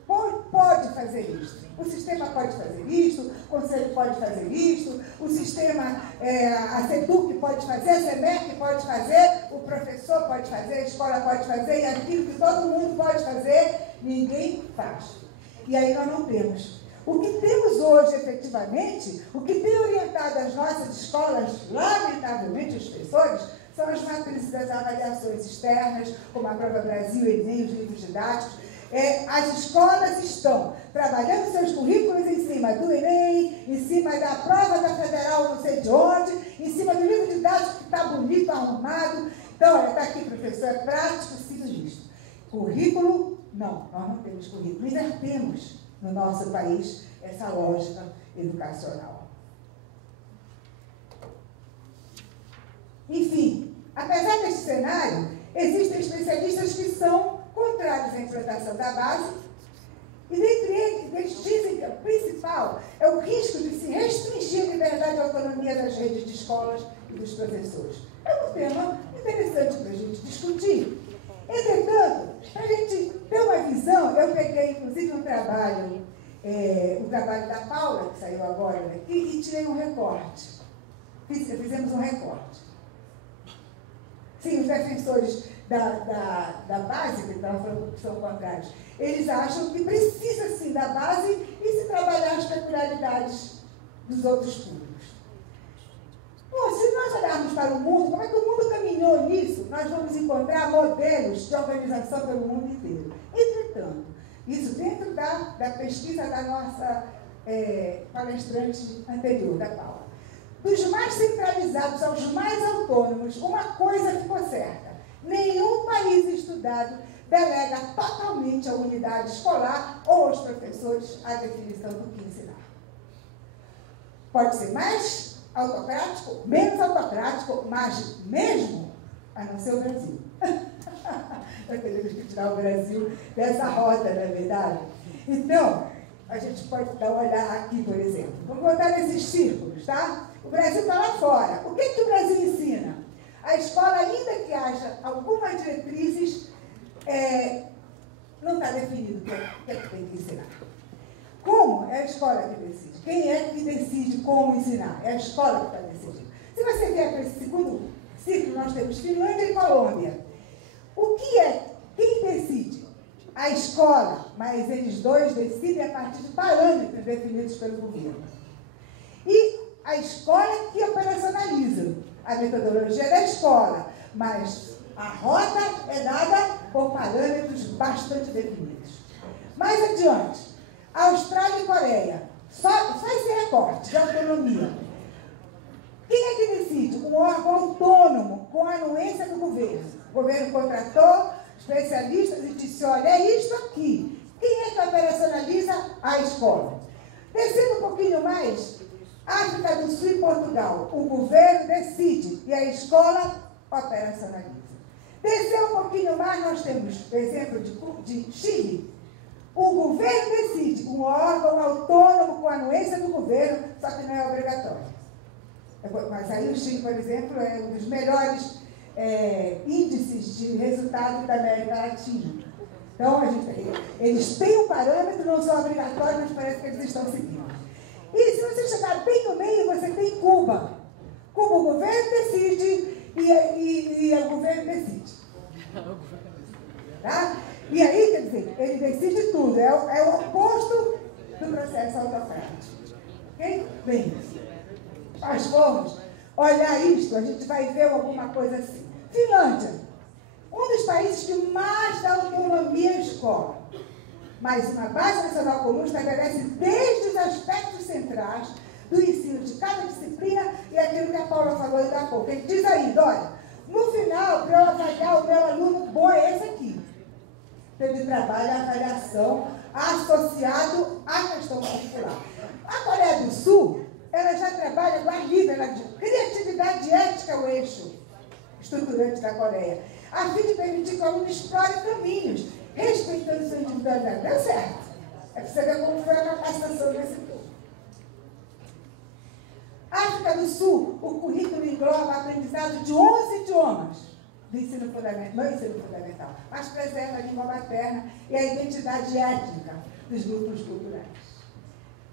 pode fazer isso. O sistema pode fazer isso, o conselho pode fazer isso, o sistema, a SEDUC pode fazer, a SEMEC pode fazer, o professor pode fazer, a escola pode fazer, e aquilo que todo mundo pode fazer, ninguém faz. E aí nós não temos. O que temos hoje, efetivamente, o que tem orientado as nossas escolas, lamentavelmente, os professores, são as matrizes das avaliações externas, como a Prova Brasil, Enem, os livros didáticos, As escolas estão trabalhando seus currículos em cima do Enem, em cima da prova da federal não sei de onde, em cima do livro de dados que está bonito, arrumado. Então, olha, está aqui, professor, é prático, siga isto. Currículo, não, nós não temos currículo. Invertemos no nosso país essa lógica educacional. Enfim, apesar deste cenário, existem especialistas que são contrários à implantação da base, e dentre eles dizem que o principal é o risco de se restringir a liberdade e a autonomia das redes de escolas e dos professores. É um tema interessante para a gente discutir. Entretanto, para a gente ter uma visão, eu peguei inclusive um trabalho, o trabalho da Paula, que saiu agora daqui, e tirei um recorte. Fizemos um recorte. Sim, os defensores da base, que estavam falando que são contrários, eles acham que precisa sim da base e se trabalhar as peculiaridades dos outros públicos. Bom, se nós olharmos para o mundo, como é que o mundo caminhou nisso? Nós vamos encontrar modelos de organização pelo mundo inteiro. Entretanto, isso dentro da pesquisa da nossa palestrante anterior, da Paula. Dos mais centralizados aos mais autônomos, uma coisa ficou certa. Nenhum país estudado delega totalmente a unidade escolar ou aos professores a definição do que ensinar. Pode ser mais autocrático, menos autocrático, mas mesmo a não ser o Brasil. Nós temos que tirar o Brasil dessa rota, não é verdade? Então, a gente pode dar uma olhada aqui, por exemplo. Vamos botar nesses círculos, tá? O Brasil está lá fora. O que o Brasil ensina? A escola, ainda que haja algumas diretrizes, não está definido o que é que tem que ensinar. Como? É a escola que decide. Quem é que decide como ensinar? É a escola que está decidindo. Se você vier para esse segundo ciclo, nós temos Finlândia e Colômbia. O que é? Quem decide? A escola, mas eles dois decidem a partir de parâmetros definidos pelo governo. E a escola que operacionaliza a metodologia da escola, mas a rota é dada por parâmetros bastante definidos. Mais adiante, Austrália e Coreia, só esse recorte de autonomia. Quem é que decide? Um órgão autônomo, com a anuência do governo. O governo contratou especialistas e disse, olha, é isto aqui. Quem é que operacionaliza a escola? Descendo um pouquinho mais, África do Sul e Portugal. O governo decide e a escola operacionaliza. Descer um pouquinho mais, nós temos o exemplo de Chile. O governo decide, um órgão autônomo com a anuência do governo, só que não é obrigatório. Mas aí o Chile, por exemplo, é um dos melhores índices de resultado da América Latina. Então, eles têm um parâmetro, não são obrigatórios, mas parece que eles estão seguindo. E se você chegar bem no meio, você tem Cuba. Cuba, o governo decide e o governo decide. Tá? E aí, quer dizer, ele decide tudo. É o oposto do processo autocrático. Ok? Bem, nós formos olhar isto, a gente vai ver alguma coisa assim. Finlândia, um dos países que mais dá autonomia à escola. Mas uma base nacional comum estabelece desde os aspectos centrais do ensino de cada disciplina e aquilo que a Paula falou ainda há pouco. Ele diz ainda, olha, no final, para eu avaliar o meu aluno bom é esse aqui. Ele trabalha a avaliação associado à questão curricular. A Coreia do Sul, ela já trabalha com a livre, ela diz, criatividade e ética é o eixo estruturante da Coreia, a fim de permitir que o aluno explore caminhos, respeitando sua individualidade. Deu certo. É para você ver como foi a capacitação desse povo. África do Sul, o currículo engloba aprendizado de 11 idiomas do ensino fundamental, não ensino fundamental, mas preserva a língua materna e a identidade étnica dos grupos culturais.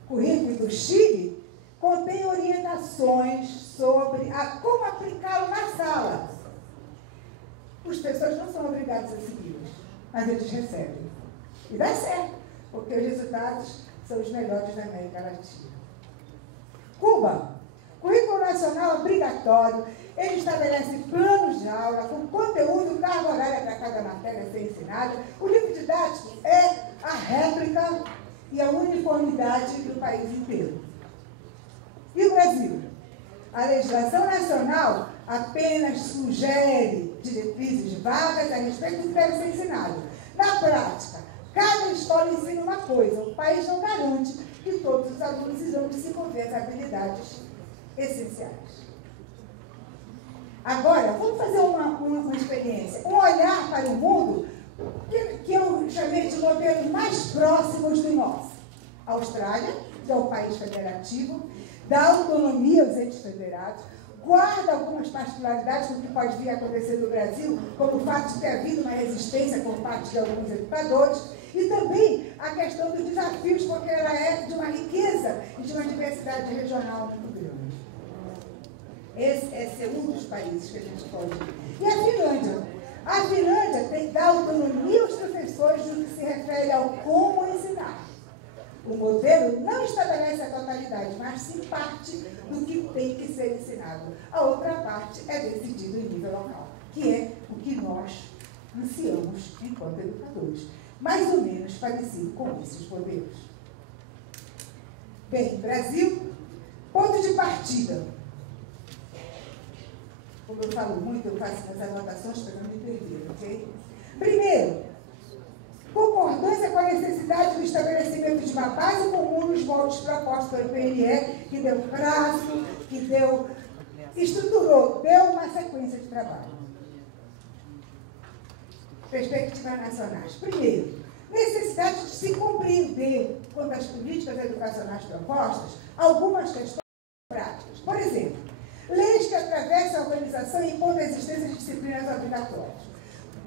O currículo do Chile contém orientações sobre como aplicá-lo na sala. Os professores não são obrigados a segui-los, mas eles recebem. E dá certo, porque os resultados são os melhores da América Latina. Cuba. Currículo nacional obrigatório, ele estabelece planos de aula com conteúdo, carga horária para cada matéria a ser ensinada. O livro didático é a réplica e a uniformidade do país inteiro. E o Brasil? A legislação nacional apenas sugere diretrizes vagas a respeito do que deve ser ensinado. Na prática, cada escola ensina uma coisa, o país não garante que todos os alunos irão desenvolver as habilidades essenciais. Agora, vamos fazer uma experiência, um olhar para o mundo que eu chamei de modelos mais próximos do nosso. A Austrália, que é um país federativo, dá autonomia aos entes federados, guarda algumas particularidades do que pode vir a acontecer no Brasil, como o fato de ter havido uma resistência por parte de alguns educadores, e também a questão dos desafios, porque ela é de uma riqueza e de uma diversidade regional muito grande. Esse é um dos países que a gente pode ir. E a Finlândia? A Finlândia dá autonomia aos professores no que se refere ao como ensinar. O modelo não estabelece a totalidade, mas sim parte do que tem que ser ensinado. A outra parte é decidida em nível local, que é o que nós ansiamos enquanto educadores. Mais ou menos parecido com esses modelos. Bem, Brasil, ponto de partida. Como eu falo muito, eu faço as anotações para não me perder, ok? Primeiro, concordância com a necessidade do estabelecimento de uma base comum nos moldes propostos pelo PNE, que deu prazo, que estruturou, deu uma sequência de trabalho. Perspectivas nacionais. Primeiro, necessidade de se compreender, quanto às políticas educacionais propostas, algumas questões práticas. Por exemplo, leis que atravessam a organização e impondo a existência de disciplinas obrigatórias,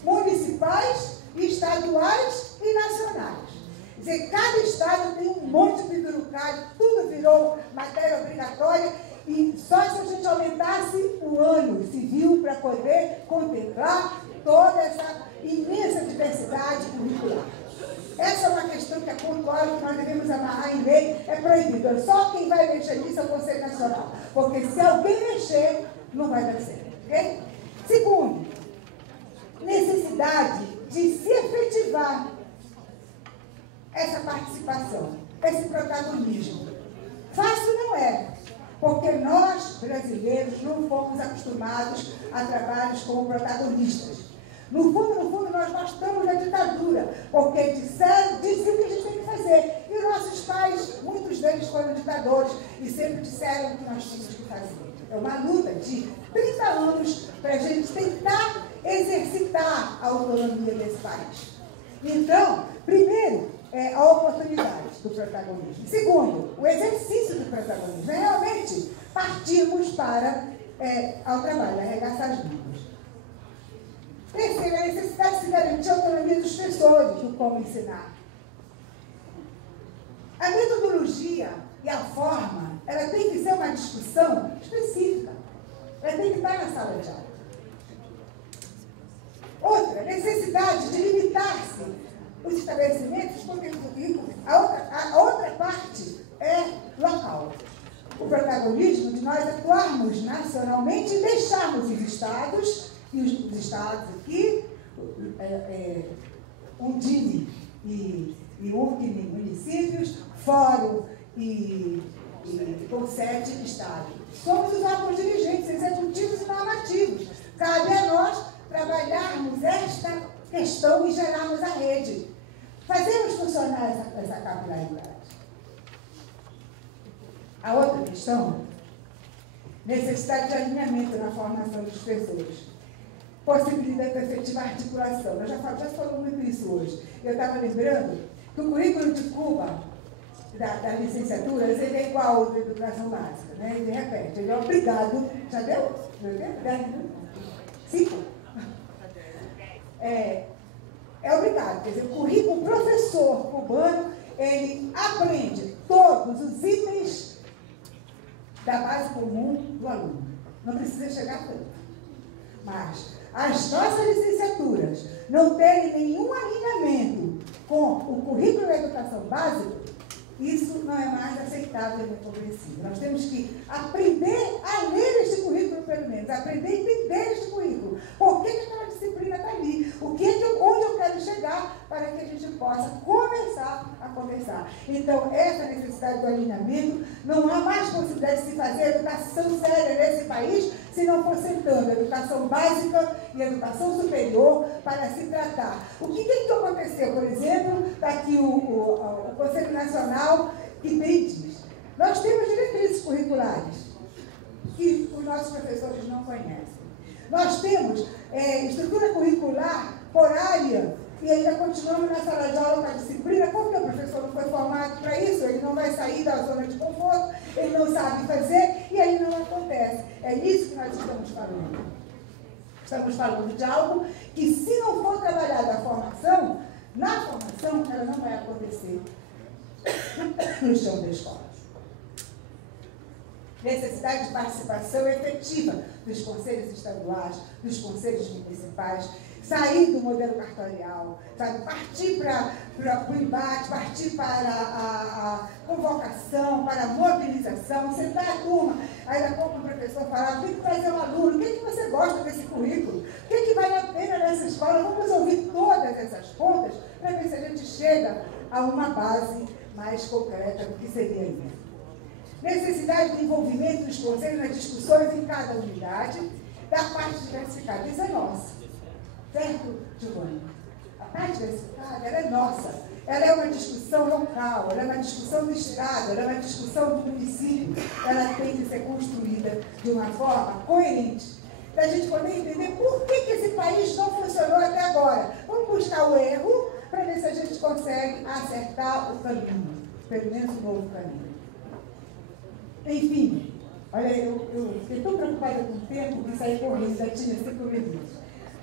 municipais, estaduais e nacionais. Quer dizer, cada estado tem um monte de birucário, tudo virou matéria obrigatória, e só se a gente aumentasse o ano civil para poder contemplar toda essa imensa diversidade curricular. Essa é uma questão que é pontual, que nós devemos amarrar em lei, é proibido. Só quem vai mexer nisso é o Conselho Nacional, porque se alguém mexer, não vai dar certo, ok? Segundo, necessidade de se efetivar essa participação, esse protagonismo. Fácil não é, porque nós, brasileiros, não fomos acostumados a trabalhos como protagonistas. No fundo, nós gostamos da ditadura, porque diziam o que a gente tem que fazer. E nossos pais, muitos deles foram ditadores, e sempre disseram o que nós tínhamos que fazer. É uma luta de 30 anos para a gente tentar exercitar a autonomia desse país. Então, primeiro, a oportunidade do protagonismo. Segundo, o exercício do protagonismo. É realmente partirmos para ao trabalho, arregaçar as mangas. Terceiro, a necessidade de se garantir a autonomia dos professores do como ensinar. A metodologia e a forma, ela tem que ser uma discussão específica. Ela tem que estar na sala de aula. Outra, necessidade de limitar-se os estabelecimentos, os conteúdos do currículo. A outra parte é local. O protagonismo de nós atuarmos nacionalmente e deixarmos os estados, e os estados aqui, Undime e URCNE municípios, Fórum e Conselho de Estado. Somos os órgãos dirigentes, executivos e normativos. Cabe a nós trabalharmos esta questão e gerarmos a rede. Fazemos funcionar essa capilaridade. A outra questão, necessidade de alinhamento na formação dos professores. Possibilidade de efetiva articulação. Nós já falamos muito isso hoje. Eu estava lembrando que o currículo de Cuba, da licenciatura, ele é igual ao da educação básica, né? Ele repete, ele é obrigado. Já deu? Já deu? 10 minutos? 5? É obrigado. Quer dizer, o currículo professor cubano, ele aprende todos os itens da base comum do aluno. Não precisa chegar tanto. Mas as nossas licenciaturas não terem nenhum alinhamento com o currículo da educação básica, Isso não é mais aceitável e compreensível. Nós temos que aprender a ler este currículo, pelo menos, aprender a entender este currículo. Por que aquela disciplina está ali? Onde eu quero chegar para que a gente possa começar a conversar. Então, essa necessidade do alinhamento, não há mais possibilidade de se fazer educação séria nesse país se não for sentando educação básica e educação superior para se tratar. O que aconteceu, por exemplo, está aqui o Conselho Nacional que bem diz. Nós temos diretrizes curriculares que os nossos professores não conhecem. Nós temos estrutura curricular por área e ainda continuamos na sala de aula com a disciplina, porque o professor não foi formado para isso, ele não vai sair da zona de conforto, ele não sabe fazer e aí não acontece. É nisso que nós estamos falando. Estamos falando de algo que, se não for trabalhada a formação, na formação ela não vai acontecer no chão da escola. Necessidade de participação efetiva dos conselhos estaduais, dos conselhos municipais, sair do modelo cartorial, sabe? Partir para o embate, partir para a convocação, para a mobilização, sentar a turma. Aí daqui a pouco o professor falar, o que vai ser um aluno, o que você gosta desse currículo, o que vale a pena nessa escola, vamos ouvir todas essas pontas para ver se a gente chega a uma base mais concreta do que seria isso. Necessidade de envolvimento dos conselhos nas discussões em cada unidade, da parte diversificada. Isso é nossa. Certo, Giovanni? A parte diversificada, ela é nossa. Ela é uma discussão local, ela é uma discussão do Estado, ela é uma discussão do município. Ela tem que ser construída de uma forma coerente, para a gente poder entender por que esse país não funcionou até agora. Vamos buscar o erro, para ver se a gente consegue acertar o caminho, pelo menos o novo caminho. Enfim, olha, eu fiquei tão preocupada com o tempo que saí correndo, já tinha 5 minutos.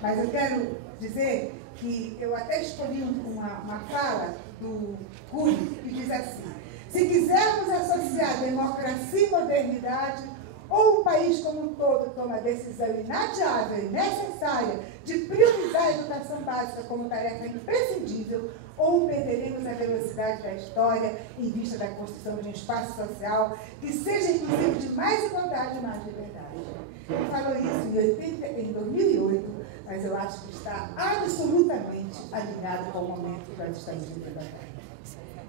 Mas eu quero dizer que eu até escolhi uma fala do Cury, que diz assim: se quisermos associar democracia e modernidade, ou o país como um todo toma a decisão inadiável e necessária de priorizar a educação básica como tarefa imprescindível, ou perderemos a velocidade da história em vista da construção de um espaço social que seja inclusivo de mais igualdade e mais liberdade. Ele falou isso em 2008, mas eu acho que está absolutamente alinhado com o momento que nós estamos vivendo agora.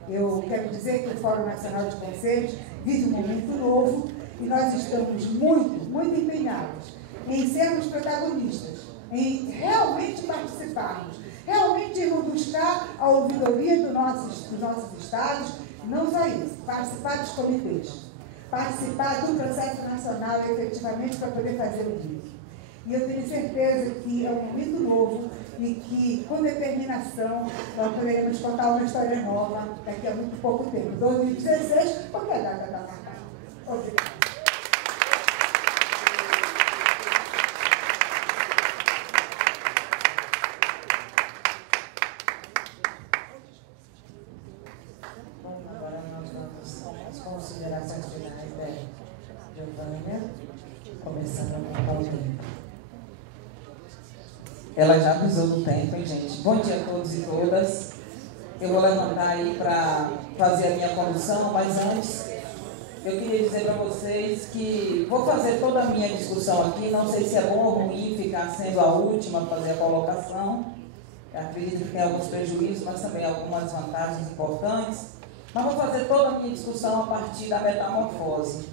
Eu quero dizer que o Fórum Nacional de Conselhos vive um momento novo e nós estamos muito empenhados em sermos protagonistas, em realmente participarmos, realmente irmos buscar a ouvidoria dos nossos estados, não só isso, participar dos comitês, participar do processo nacional efetivamente para poder fazer o livro. E eu tenho certeza que é um momento novo e que, com determinação, nós poderemos contar uma história nova daqui a muito pouco tempo, 2016, porque a data está marcada. Obrigada. Considerações finais da Giovânia, começando com o Paulinho. Ela já avisou do tempo, hein, gente? Bom dia a todos e todas. Eu vou levantar aí para fazer a minha condução, mas antes eu queria dizer para vocês que vou fazer toda a minha discussão aqui, não sei se é bom ou ruim ficar sendo a última a fazer a colocação. Eu acredito que tem alguns prejuízos, mas também algumas vantagens importantes. Mas vou fazer toda a minha discussão a partir da metamorfose.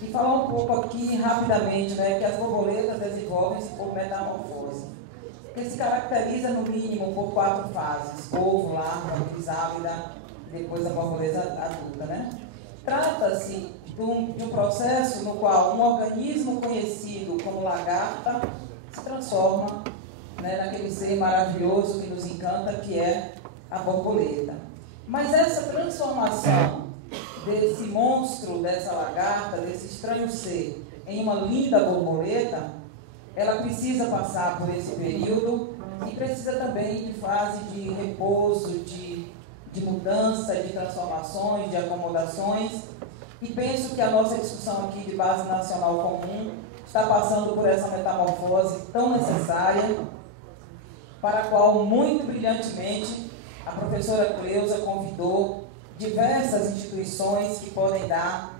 E falar um pouco aqui, rapidamente, né, que as borboletas desenvolvem-se por metamorfose, que se caracteriza, no mínimo, por 4 fases: ovo, larva, crisálida, depois a borboleta adulta. Né? Trata-se de um processo no qual um organismo conhecido como lagarta se transforma, né, naquele ser maravilhoso que nos encanta, que é a borboleta. Mas essa transformação desse monstro, dessa lagarta, desse estranho ser, em uma linda borboleta, ela precisa passar por esse período e precisa também de fase de repouso, de mudança, de transformações, de acomodações. E penso que a nossa discussão aqui de base nacional comum está passando por essa metamorfose tão necessária, para a qual, muito brilhantemente, a professora Cleusa convidou diversas instituições que podem dar,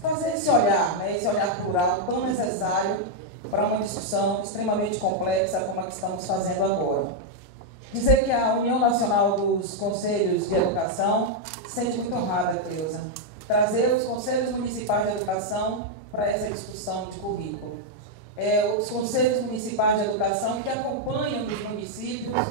fazer esse olhar, né, esse olhar plural tão necessário para uma discussão extremamente complexa como a que estamos fazendo agora. Dizer que a União Nacional dos Conselhos de Educação se sente muito honrada, Cleusa, trazer os Conselhos Municipais de Educação para essa discussão de currículo. Os Conselhos Municipais de Educação que acompanham os municípios,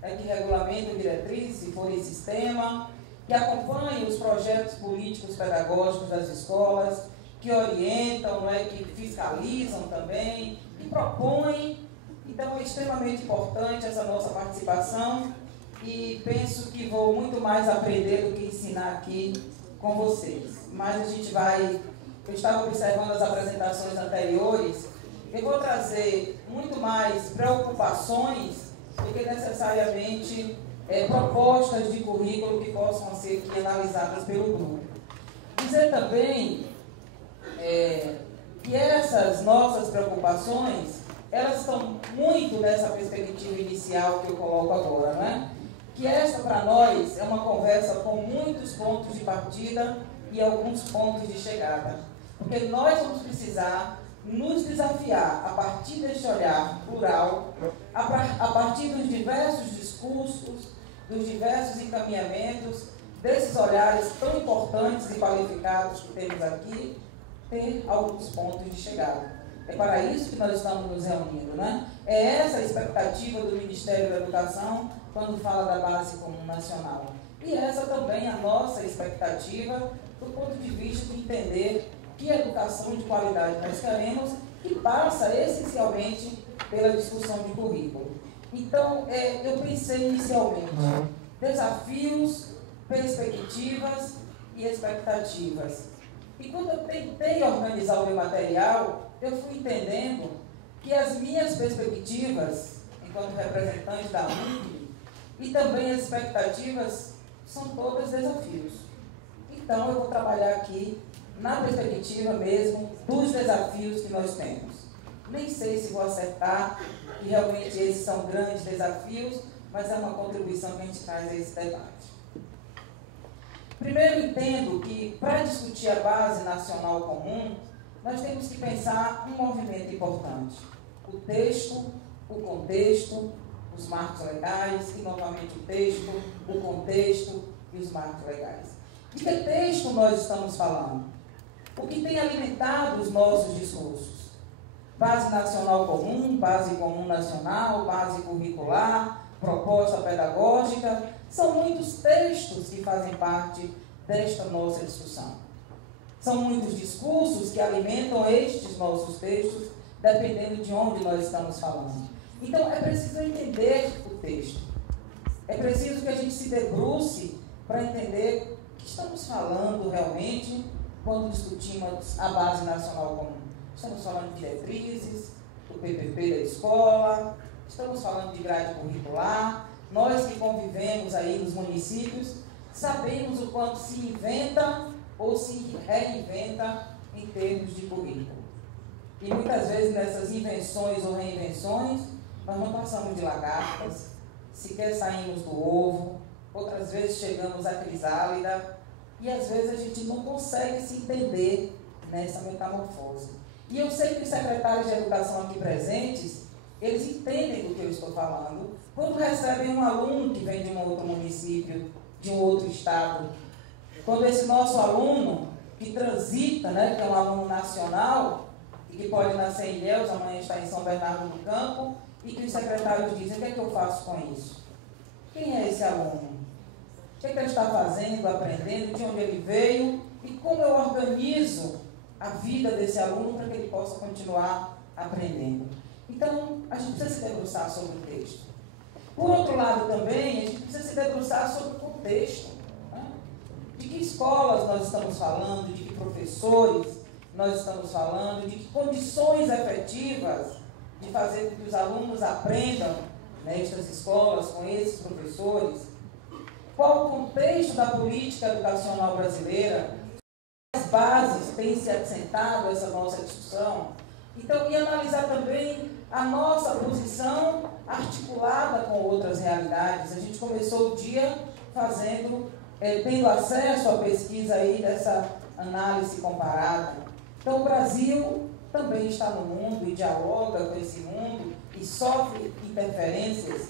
que regulamentam diretrizes, se for esse sistema, que acompanham os projetos políticos pedagógicos das escolas, que orientam, que fiscalizam também, que propõem. Então, é extremamente importante essa nossa participação e penso que vou muito mais aprender do que ensinar aqui com vocês. Mas a gente vai... Eu estava observando as apresentações anteriores, eu vou trazer muito mais preocupações do que necessariamente propostas de currículo que possam ser aqui analisadas pelo grupo. Dizer também que essas nossas preocupações, elas estão muito nessa perspectiva inicial que eu coloco agora, né? Que essa, para nós, é uma conversa com muitos pontos de partida e alguns pontos de chegada. Porque nós vamos precisar nos desafiar a partir deste olhar plural, a partir dos diversos discursos, dos diversos encaminhamentos, desses olhares tão importantes e qualificados que temos aqui, ter alguns pontos de chegada. É para isso que nós estamos nos reunindo, né? É essa a expectativa do Ministério da Educação quando fala da Base Comum Nacional. E essa também é a nossa expectativa do ponto de vista de entender que educação de qualidade nós queremos, que passa essencialmente pela discussão de currículo. Então, eu pensei inicialmente desafios, perspectivas e expectativas. E quando eu tentei organizar o meu material, eu fui entendendo que as minhas perspectivas, enquanto representante da UNB, e também as expectativas, são todas desafios. Então, eu vou trabalhar aqui na perspectiva mesmo dos desafios que nós temos. Nem sei se vou acertar, que realmente esses são grandes desafios, mas é uma contribuição que a gente traz a esse debate. Primeiro, entendo que, para discutir a Base Nacional Comum, nós temos que pensar um movimento importante. O texto, o contexto, os marcos legais, e novamente o texto, o contexto e os marcos legais. De que texto nós estamos falando? O que tem alimentado os nossos discursos? Base Nacional Comum, Base Comum Nacional, Base Curricular, Proposta Pedagógica, são muitos textos que fazem parte desta nossa discussão. São muitos discursos que alimentam estes nossos textos, dependendo de onde nós estamos falando. Então, é preciso entender o texto. É preciso que a gente se debruce para entender o que estamos falando realmente quando discutimos a Base Nacional Comum. Estamos falando de diretrizes, do PPP da escola, estamos falando de grade curricular. Nós que convivemos aí nos municípios, sabemos o quanto se inventa ou se reinventa em termos de currículo. E muitas vezes nessas invenções ou reinvenções, nós não passamos de lagartas, sequer saímos do ovo, outras vezes chegamos à crisálida, e às vezes a gente não consegue se entender nessa metamorfose. E eu sei que os secretários de educação aqui presentes, eles entendem do que eu estou falando, quando recebem um aluno que vem de um outro município, de um outro estado. Quando esse nosso aluno, que transita, que é um aluno nacional, e que pode nascer em Ilhéus, amanhã está em São Bernardo do Campo, e que os secretários dizem, o que é que eu faço com isso? Quem é esse aluno? O que é que ele está fazendo, aprendendo, de onde ele veio, e como eu organizo a vida desse aluno para que ele possa continuar aprendendo. Então, a gente precisa se debruçar sobre o texto. Por outro lado também, a gente precisa se debruçar sobre o contexto. De que escolas nós estamos falando, de que professores nós estamos falando, de que condições efetivas de fazer com que os alunos aprendam nestas escolas, com esses professores. Qual o contexto da política educacional brasileira? As bases têm se assentado essa nossa discussão. Então, e analisar também a nossa posição articulada com outras realidades. A gente começou o dia fazendo tendo acesso à pesquisa aí dessa análise comparada. Então, o Brasil também está no mundo e dialoga com esse mundo e sofre interferências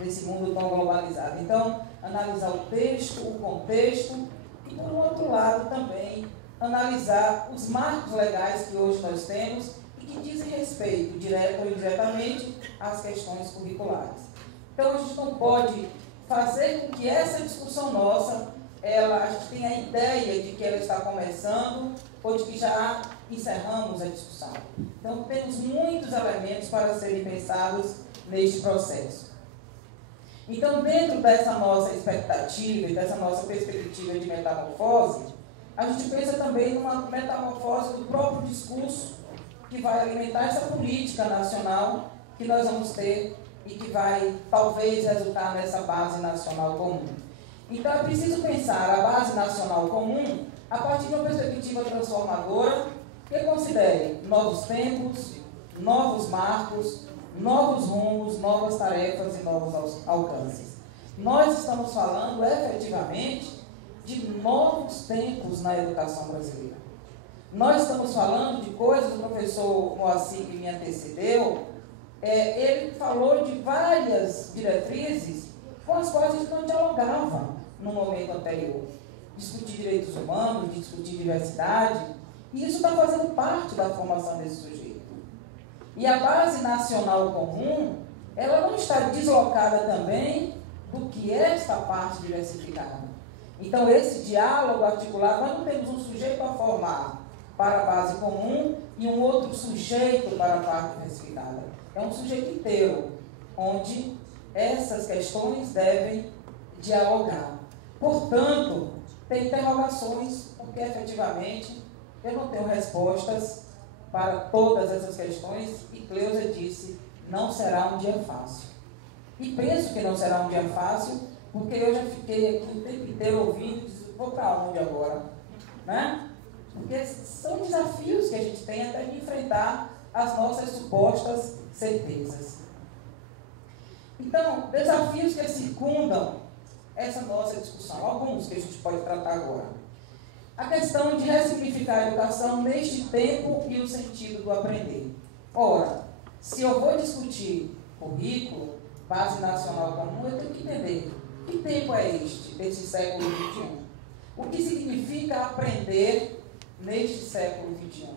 desse mundo tão globalizado. Então, analisar o texto, o contexto e, por outro lado, também analisar os marcos legais que hoje nós temos e que dizem respeito, direto ou indiretamente, às questões curriculares. Então, a gente não pode fazer com que essa discussão nossa, a gente tenha a ideia de que ela está começando ou de que já encerramos a discussão. Então, temos muitos elementos para serem pensados neste processo. Então, dentro dessa nossa expectativa e dessa nossa perspectiva de metamorfose, a gente pensa também numa metamorfose do próprio discurso que vai alimentar essa política nacional que nós vamos ter e que vai, talvez, resultar nessa base nacional comum. Então, é preciso pensar a base nacional comum a partir de uma perspectiva transformadora que considere novos tempos, novos marcos, novos rumos, novas tarefas e novos alcances. Nós estamos falando, efetivamente, de novos tempos na educação brasileira. Nós estamos falando de coisas, o professor Moacir, que me antecedeu, ele falou de várias diretrizes com as quais a gente não dialogava no momento anterior. Discutir direitos humanos, discutir diversidade, e isso está fazendo parte da formação desse sujeito. E a base nacional comum, ela não está deslocada também do que é esta parte diversificada. Então, esse diálogo articulado, nós não temos um sujeito a formar para a base comum e um outro sujeito para a parte diversificada. É um sujeito inteiro, onde essas questões devem dialogar. Portanto, tem interrogações, porque efetivamente eu não tenho respostas para todas essas questões, e Cleusa disse, não será um dia fácil. E penso que não será um dia fácil, porque eu já fiquei aqui o tempo inteiro ouvindo e disse, vou para onde agora? Né? Porque são desafios que a gente tem até de enfrentar as nossas supostas certezas. Então, desafios que circundam essa nossa discussão, alguns que a gente pode tratar agora. A questão de ressignificar a educação neste tempo e o sentido do aprender. Ora, se eu vou discutir currículo, base nacional comum, eu tenho que entender que tempo é desse século XXI. O que significa aprender neste século XXI?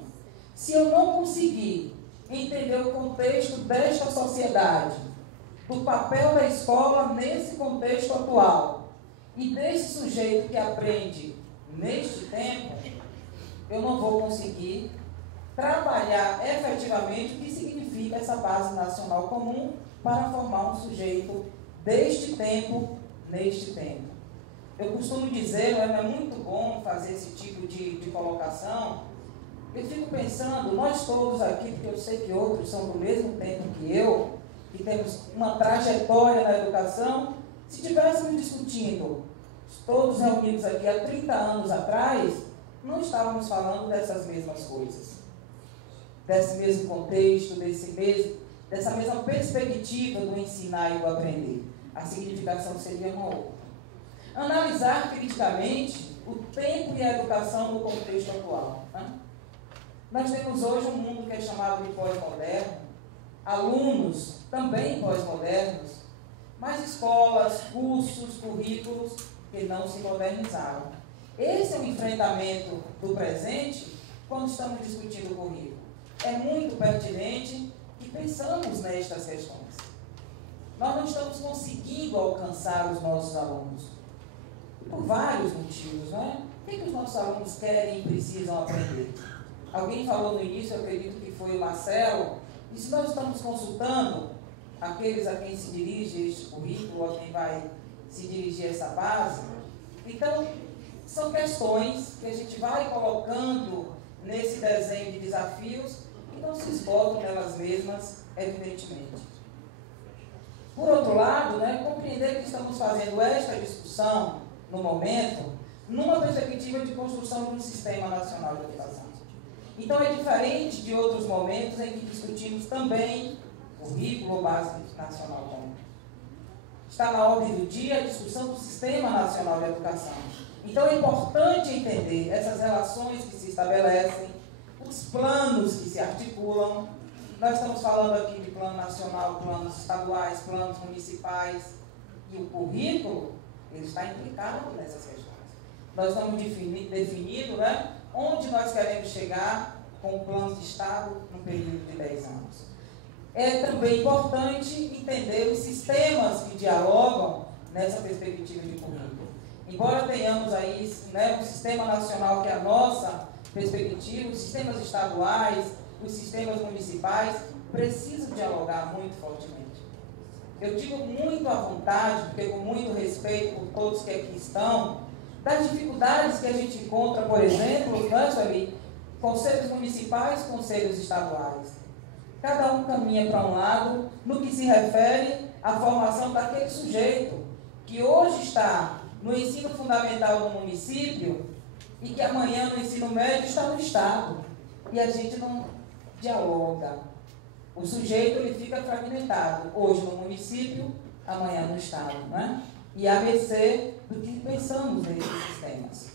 Se eu não conseguir entender o contexto desta sociedade, do papel da escola nesse contexto atual e desse sujeito que aprende neste tempo, eu não vou conseguir trabalhar efetivamente o que significa essa base nacional comum para formar um sujeito deste tempo, neste tempo. Eu costumo dizer, é muito bom fazer esse tipo de colocação. Eu fico pensando, nós todos aqui, porque eu sei que outros são do mesmo tempo que eu, que temos uma trajetória na educação, se estivéssemos discutindo, todos reunidos aqui há 30 anos atrás, não estávamos falando dessas mesmas coisas, desse mesmo contexto, dessa mesma perspectiva do ensinar e do aprender. A significação seria uma outra. Analisar criticamente o tempo e a educação no contexto atual. Né? Nós temos hoje um mundo que é chamado de pós-moderno, alunos também pós-modernos, mas escolas, cursos, currículos que não se modernizaram. Esse é o enfrentamento do presente quando estamos discutindo o currículo. É muito pertinente que pensamos nestas questões. Nós não estamos conseguindo alcançar os nossos alunos, por vários motivos, não é? O que os nossos alunos querem e precisam aprender? Alguém falou no início, eu acredito que foi o Marcelo, e se nós estamos consultando aqueles a quem se dirige este currículo, a quem vai se dirigir essa base, então são questões que a gente vai colocando nesse desenho de desafios que não se esgotam nelas mesmas, evidentemente. Por outro lado, né, compreender que estamos fazendo esta discussão no momento, numa perspectiva de construção de um sistema nacional de educação. Então é diferente de outros momentos em que discutimos também currículo ou base nacional comum. está na ordem do dia a discussão do Sistema Nacional de Educação. Então é importante entender essas relações que se estabelecem, os planos que se articulam. Nós estamos falando aqui de plano nacional, planos estaduais, planos municipais, e o currículo, ele está implicado nessas questões. Nós estamos definindo, né, onde nós queremos chegar com o plano de Estado no período de 10 anos. É também importante entender os sistemas que dialogam nessa perspectiva de currículo. Embora tenhamos aí, né, um sistema nacional que é a nossa perspectiva, os sistemas estaduais, os sistemas municipais precisam dialogar muito fortemente. Eu digo muito à vontade, porque com muito respeito por todos que aqui estão, das dificuldades que a gente encontra, por exemplo, ali, conselhos municipais, conselhos estaduais. Cada um caminha para um lado no que se refere à formação daquele sujeito que hoje está no ensino fundamental no município e que amanhã no ensino médio está no Estado. E a gente não dialoga. O sujeito ele fica fragmentado, hoje no município, amanhã no Estado, né? E a mercê do que pensamos nesses sistemas.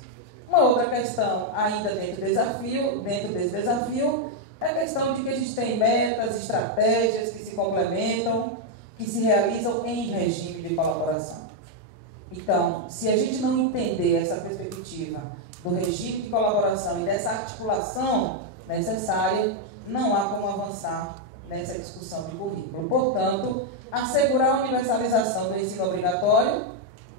Uma outra questão, ainda dentro desse desafio, é a questão de que a gente tem metas, estratégias que se complementam, que se realizam em regime de colaboração. Então, se a gente não entender essa perspectiva do regime de colaboração e dessa articulação necessária, não há como avançar nessa discussão de currículo. Portanto, assegurar a universalização do ensino obrigatório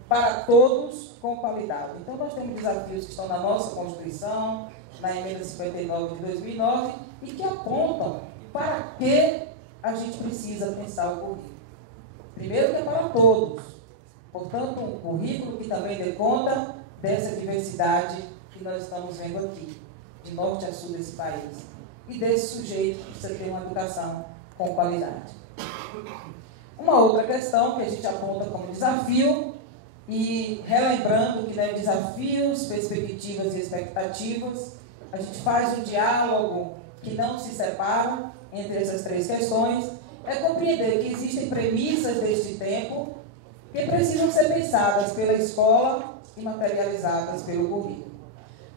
para todos com qualidade. Então, nós temos desafios que estão na nossa Constituição, na emenda 59 de 2009, e que apontam para que a gente precisa pensar o currículo. Primeiro, que é para todos. Portanto, um currículo que também dê conta dessa diversidade que nós estamos vendo aqui, de norte a sul desse país. E desse sujeito que precisa ter uma educação com qualidade. Uma outra questão que a gente aponta como desafio, e relembrando que, né, desafios, perspectivas e expectativas, a gente faz um diálogo que não se separa entre essas três questões, é compreender que existem premissas deste tempo que precisam ser pensadas pela escola e materializadas pelo currículo.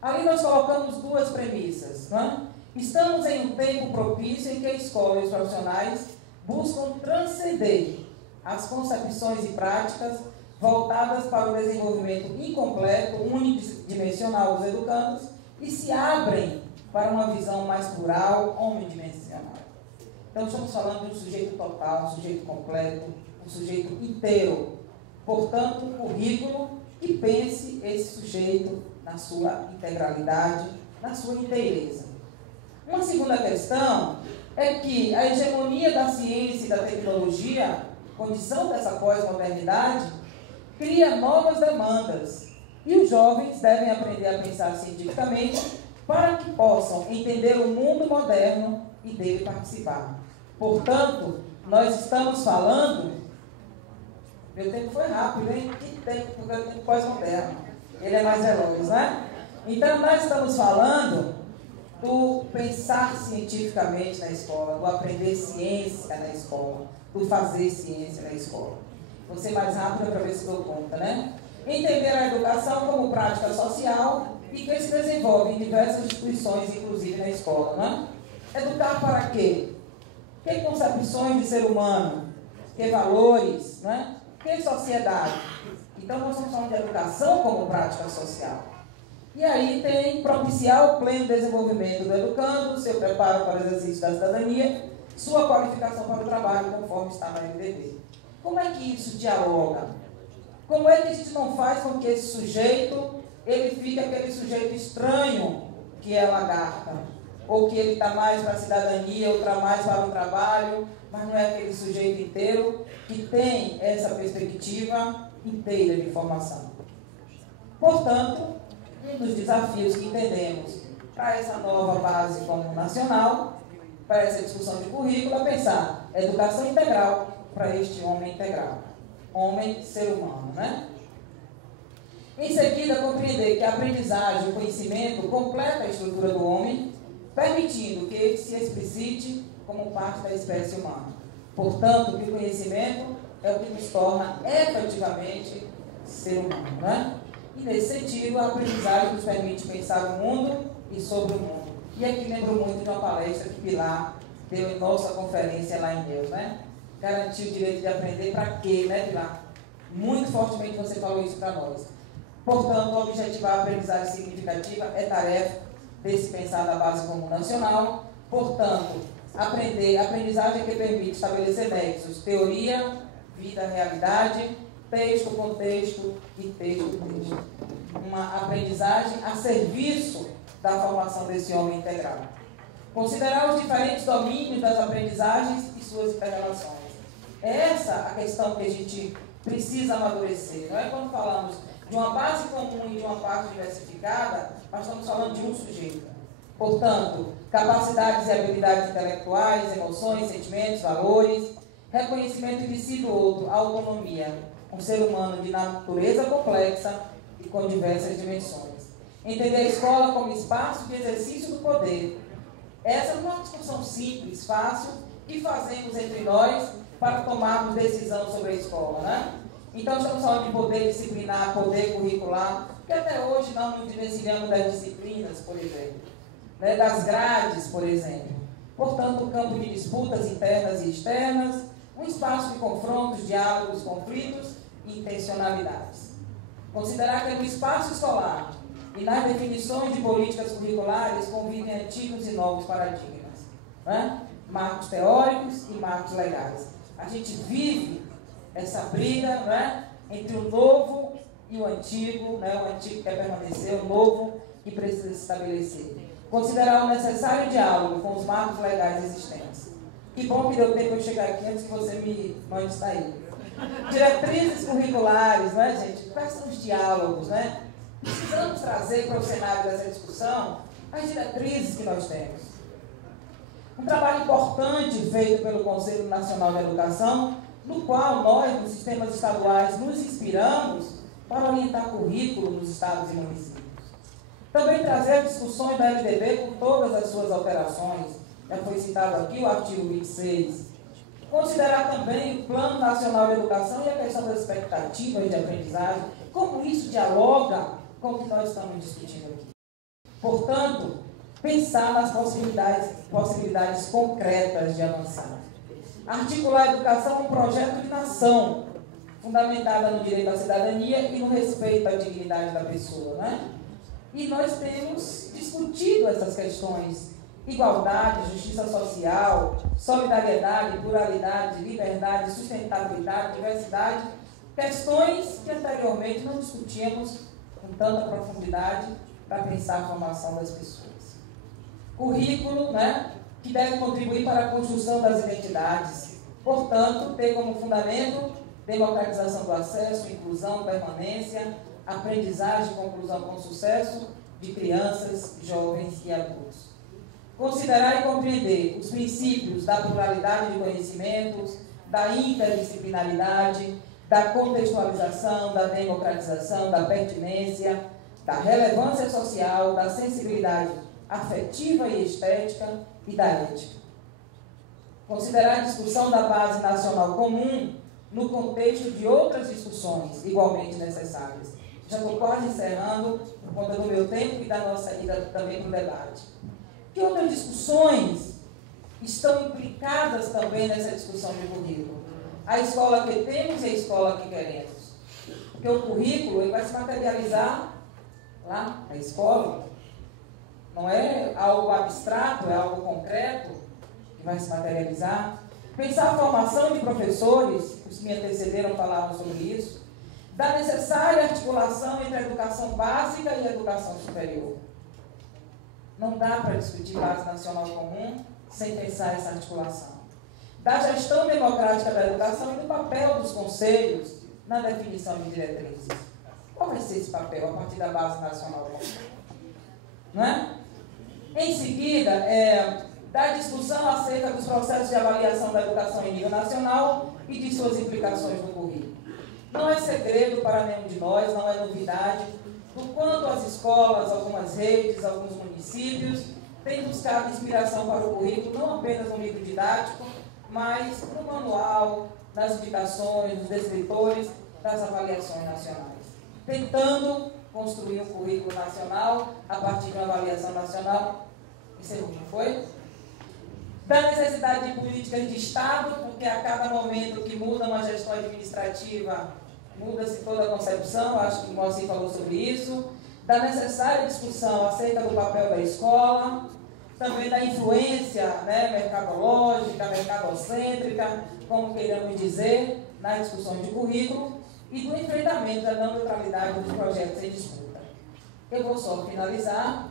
Ali nós colocamos duas premissas, não é? Estamos em um tempo propício em que a escola e os profissionais buscam transcender as concepções e práticas voltadas para o desenvolvimento incompleto, unidimensional dos educandos e se abrem para uma visão mais plural, omnidimensional. Então, estamos falando de um sujeito total, um sujeito completo, um sujeito inteiro. Portanto, um currículo que pense esse sujeito na sua integralidade, na sua inteireza. Uma segunda questão é que a hegemonia da ciência e da tecnologia, condição dessa pós-modernidade, cria novas demandas e os jovens devem aprender a pensar cientificamente para que possam entender o mundo moderno e dele participar. Portanto, nós estamos falando... Meu tempo foi rápido, hein? Que tempo, porque é o tempo pós-moderno. Ele é mais veloz, né? Então, nós estamos falando do pensar cientificamente na escola, do aprender ciência na escola, do fazer ciência na escola. Vou ser mais rápida para ver se dou conta, né? Entender a educação como prática social e que se desenvolve em diversas instituições, inclusive na escola, né? Educar para quê? Que concepções de ser humano? Que valores, né? Que sociedade? Então, nós estamos falando de educação como prática social. E aí tem propiciar o pleno desenvolvimento do educando, seu preparo para o exercício da cidadania, sua qualificação para o trabalho, conforme está na LDB. Como é que isso dialoga? Como é que a gente não faz com que esse sujeito, ele fique aquele sujeito estranho que é lagarta? Ou que ele está mais para a cidadania, ou está mais para o trabalho, mas não é aquele sujeito inteiro que tem essa perspectiva inteira de formação. Portanto, um dos desafios que entendemos para essa nova base comum nacional, para essa discussão de currículo, é pensar educação integral para este homem integral. Homem, ser humano, né? Em seguida, compreender que a aprendizagem, o conhecimento, completa a estrutura do homem, permitindo que ele se explicite como parte da espécie humana. Portanto, que o conhecimento é o que nos torna efetivamente ser humano, né? E nesse sentido, a aprendizagem nos permite pensar o mundo e sobre o mundo. E aqui lembro muito de uma palestra que Pilar deu em nossa conferência lá em Deus, né? Garantir o direito de aprender para quê, né, Pilar? Muito fortemente você falou isso para nós. Portanto, objetivar a aprendizagem significativa é tarefa desse pensar da base comum nacional. Portanto, aprendizagem que permite estabelecer nexos, teoria, vida, realidade, texto, contexto e texto. Uma aprendizagem a serviço da formação desse homem integral. Considerar os diferentes domínios das aprendizagens e suas interrelações. É essa a questão que a gente precisa amadurecer. Não é quando falamos de uma base comum e de uma parte diversificada, nós estamos falando de um sujeito. Portanto, capacidades e habilidades intelectuais, emoções, sentimentos, valores, reconhecimento de si do outro, autonomia. Um ser humano de natureza complexa e com diversas dimensões. Entender a escola como espaço de exercício do poder. Essa não é uma discussão simples, fácil, que fazemos entre nós para tomarmos decisão sobre a escola, né? Então, estamos falando de poder disciplinar, poder curricular, que até hoje não nos desvencilhamos das disciplinas, por exemplo, né? Das grades, por exemplo. Portanto, um campo de disputas internas e externas, um espaço de confrontos, diálogos, conflitos e intencionalidades. Considerar que no espaço escolar e nas definições de políticas curriculares convivem antigos e novos paradigmas, né? Marcos teóricos e marcos legais. A gente vive essa briga, né, entre o novo e o antigo, né, o antigo quer permanecer, o novo que precisa se estabelecer. Considerar o necessário diálogo com os marcos legais existentes. Que bom que deu tempo de chegar aqui antes que você me mande sair. Diretrizes curriculares, né, gente? Quais são os diálogos, né? Precisamos trazer para o cenário dessa discussão as diretrizes que nós temos. Um trabalho importante feito pelo Conselho Nacional de Educação, no qual nós, nos sistemas estaduais, nos inspiramos para orientar currículo nos estados e municípios. Também trazer discussões da LDB com todas as suas alterações. Já foi citado aqui o artigo 26. Considerar também o Plano Nacional de Educação e a questão das expectativas de aprendizagem, como isso dialoga com o que nós estamos discutindo aqui. Portanto, pensar nas possibilidades concretas de avançar. Articular a educação como um projeto de nação, fundamentada no direito à cidadania e no respeito à dignidade da pessoa, né? E nós temos discutido essas questões: igualdade, justiça social, solidariedade, pluralidade, liberdade, sustentabilidade, diversidade, questões que anteriormente não discutíamos com tanta profundidade para pensar a formação das pessoas. Currículo, né, que deve contribuir para a construção das identidades. Portanto, ter como fundamento democratização do acesso, inclusão, permanência, aprendizagem, conclusão com sucesso de crianças, jovens e adultos. Considerar e compreender os princípios da pluralidade de conhecimentos, da interdisciplinaridade, da contextualização, da democratização, da pertinência, da relevância social, da sensibilidade afetiva e estética e da ética. Considerar a discussão da base nacional comum no contexto de outras discussões igualmente necessárias. Já estou quase encerrando, por conta do meu tempo e da nossa ida também para o debate. Que outras discussões estão implicadas também nessa discussão de currículo? A escola que temos e a escola que queremos. Porque o currículo ele vai se materializar lá na escola. Não é algo abstrato, é algo concreto que vai se materializar. Pensar a formação de professores, os que me antecederam falaram sobre isso, da necessária articulação entre a educação básica e a educação superior. Não dá para discutir base nacional comum sem pensar essa articulação. Da gestão democrática da educação e do papel dos conselhos na definição de diretrizes. Qual vai ser esse papel a partir da base nacional comum? Não é? Em seguida, da discussão acerca dos processos de avaliação da educação em nível nacional e de suas implicações no currículo. Não é segredo para nenhum de nós, não é novidade, do quanto as escolas, algumas redes, alguns municípios têm buscado inspiração para o currículo, não apenas no livro didático, mas no manual, nas indicações, nos descritores das avaliações nacionais, tentando construir um currículo nacional a partir de uma avaliação nacional. Isso não foi? Da necessidade de políticas de Estado, porque a cada momento que muda uma gestão administrativa, muda-se toda a concepção, acho que o Moacir falou sobre isso, da necessária discussão acerca do papel da escola, também da influência, né, mercadológica, mercadocêntrica, como queiramos dizer, nas discussões de currículo, e do enfrentamento da não neutralidade dos projetos em disputa. Eu vou só finalizar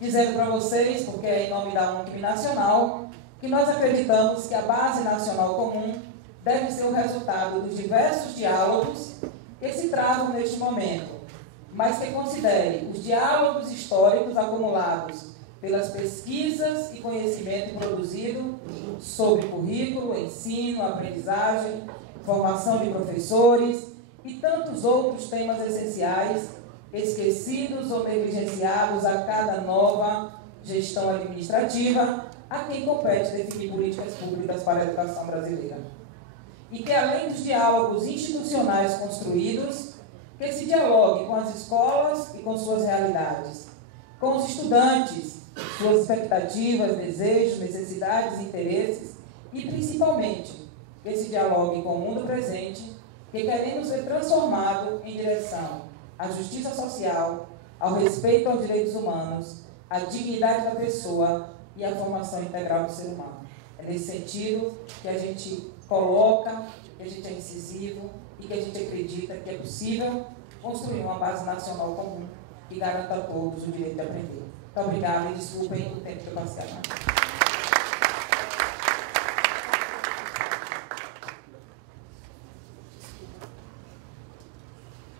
dizendo para vocês, porque é em nome da UNCM Nacional, que nós acreditamos que a Base Nacional Comum deve ser o resultado dos diversos diálogos que se travam neste momento, mas que considere os diálogos históricos acumulados pelas pesquisas e conhecimento produzido sobre currículo, ensino, aprendizagem, formação de professores e tantos outros temas essenciais esquecidos ou negligenciados a cada nova gestão administrativa a quem compete definir políticas públicas para a educação brasileira. E que, além dos diálogos institucionais construídos, que se dialogue com as escolas e com suas realidades, com os estudantes, suas expectativas, desejos, necessidades, interesses e, principalmente, que se dialogue com o mundo presente, que queremos ver transformado em direção à justiça social, ao respeito aos direitos humanos, à dignidade da pessoa e à formação integral do ser humano. É nesse sentido que a gente coloca, que a gente é incisivo e que a gente acredita que é possível construir uma base nacional comum que garanta a todos o direito de aprender. Muito obrigada e desculpem o tempo que eu passei.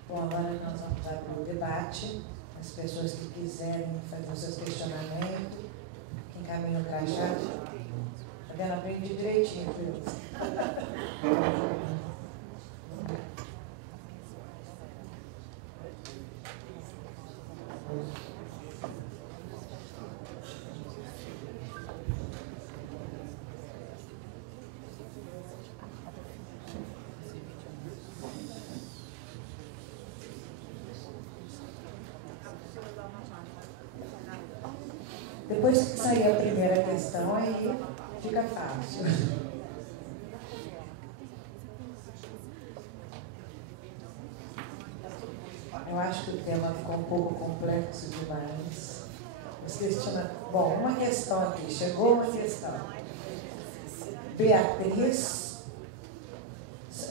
Bom, agora nós vamos abrir o debate. As pessoas que quiserem fazer os seus questionamentos, quem caminha no crachá. Tá vendo? Aprendi direitinho, viu? Depois que sair a primeira questão, aí fica fácil. Eu acho que o tema ficou um pouco complexo demais. Bom, uma questão aqui. Chegou uma questão. Beatriz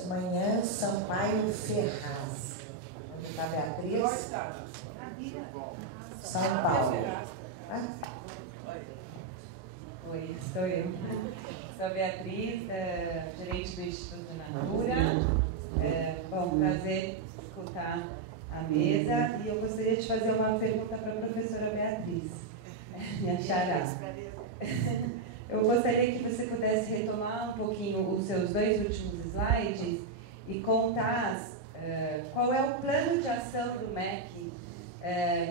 Manhã Sampaio Ferraz. Onde está Beatriz? São Paulo. Oi, sou eu. Sou a Beatriz, gerente do Instituto Natura. Bom, prazer escutar a mesa. E eu gostaria de fazer uma pergunta para a professora Beatriz, minha xará. Eu gostaria que você pudesse retomar um pouquinho os seus 2 últimos slides e contar qual é o plano de ação do MEC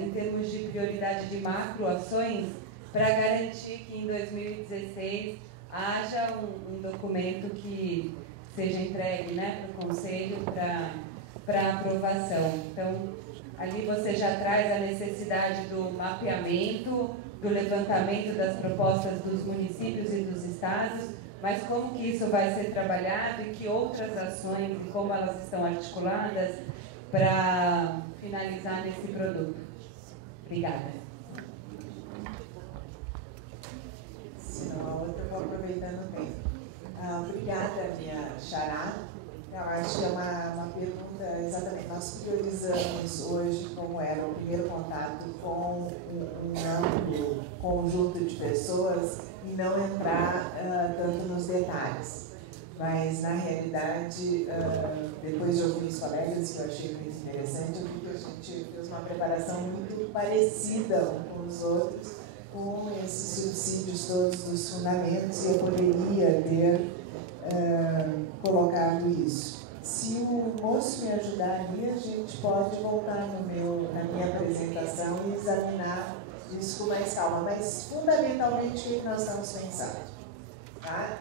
em termos de prioridade de macroações para garantir que em 2016 haja um documento que seja entregue, né, para o Conselho para aprovação. Então, ali você já traz a necessidade do mapeamento, do levantamento das propostas dos municípios e dos estados, mas como que isso vai ser trabalhado e que outras ações e como elas estão articuladas para finalizar nesse produto. Obrigada. Senão a outra eu vou aproveitando bem. Obrigada, minha xará. Eu acho que é uma pergunta, exatamente, nós priorizamos hoje, como era o primeiro contato com um amplo conjunto de pessoas e não entrar tanto nos detalhes. Mas, na realidade, depois de ouvir os colegas, que eu achei muito interessante, eu vi que a gente fez uma preparação muito parecida uns com os outros, com esses subsídios todos dos fundamentos, e eu poderia ter colocado isso. Se o moço me ajudar ali, a gente pode voltar na minha apresentação e examinar isso com mais calma. Mas, fundamentalmente, o que nós estamos pensando? Tá?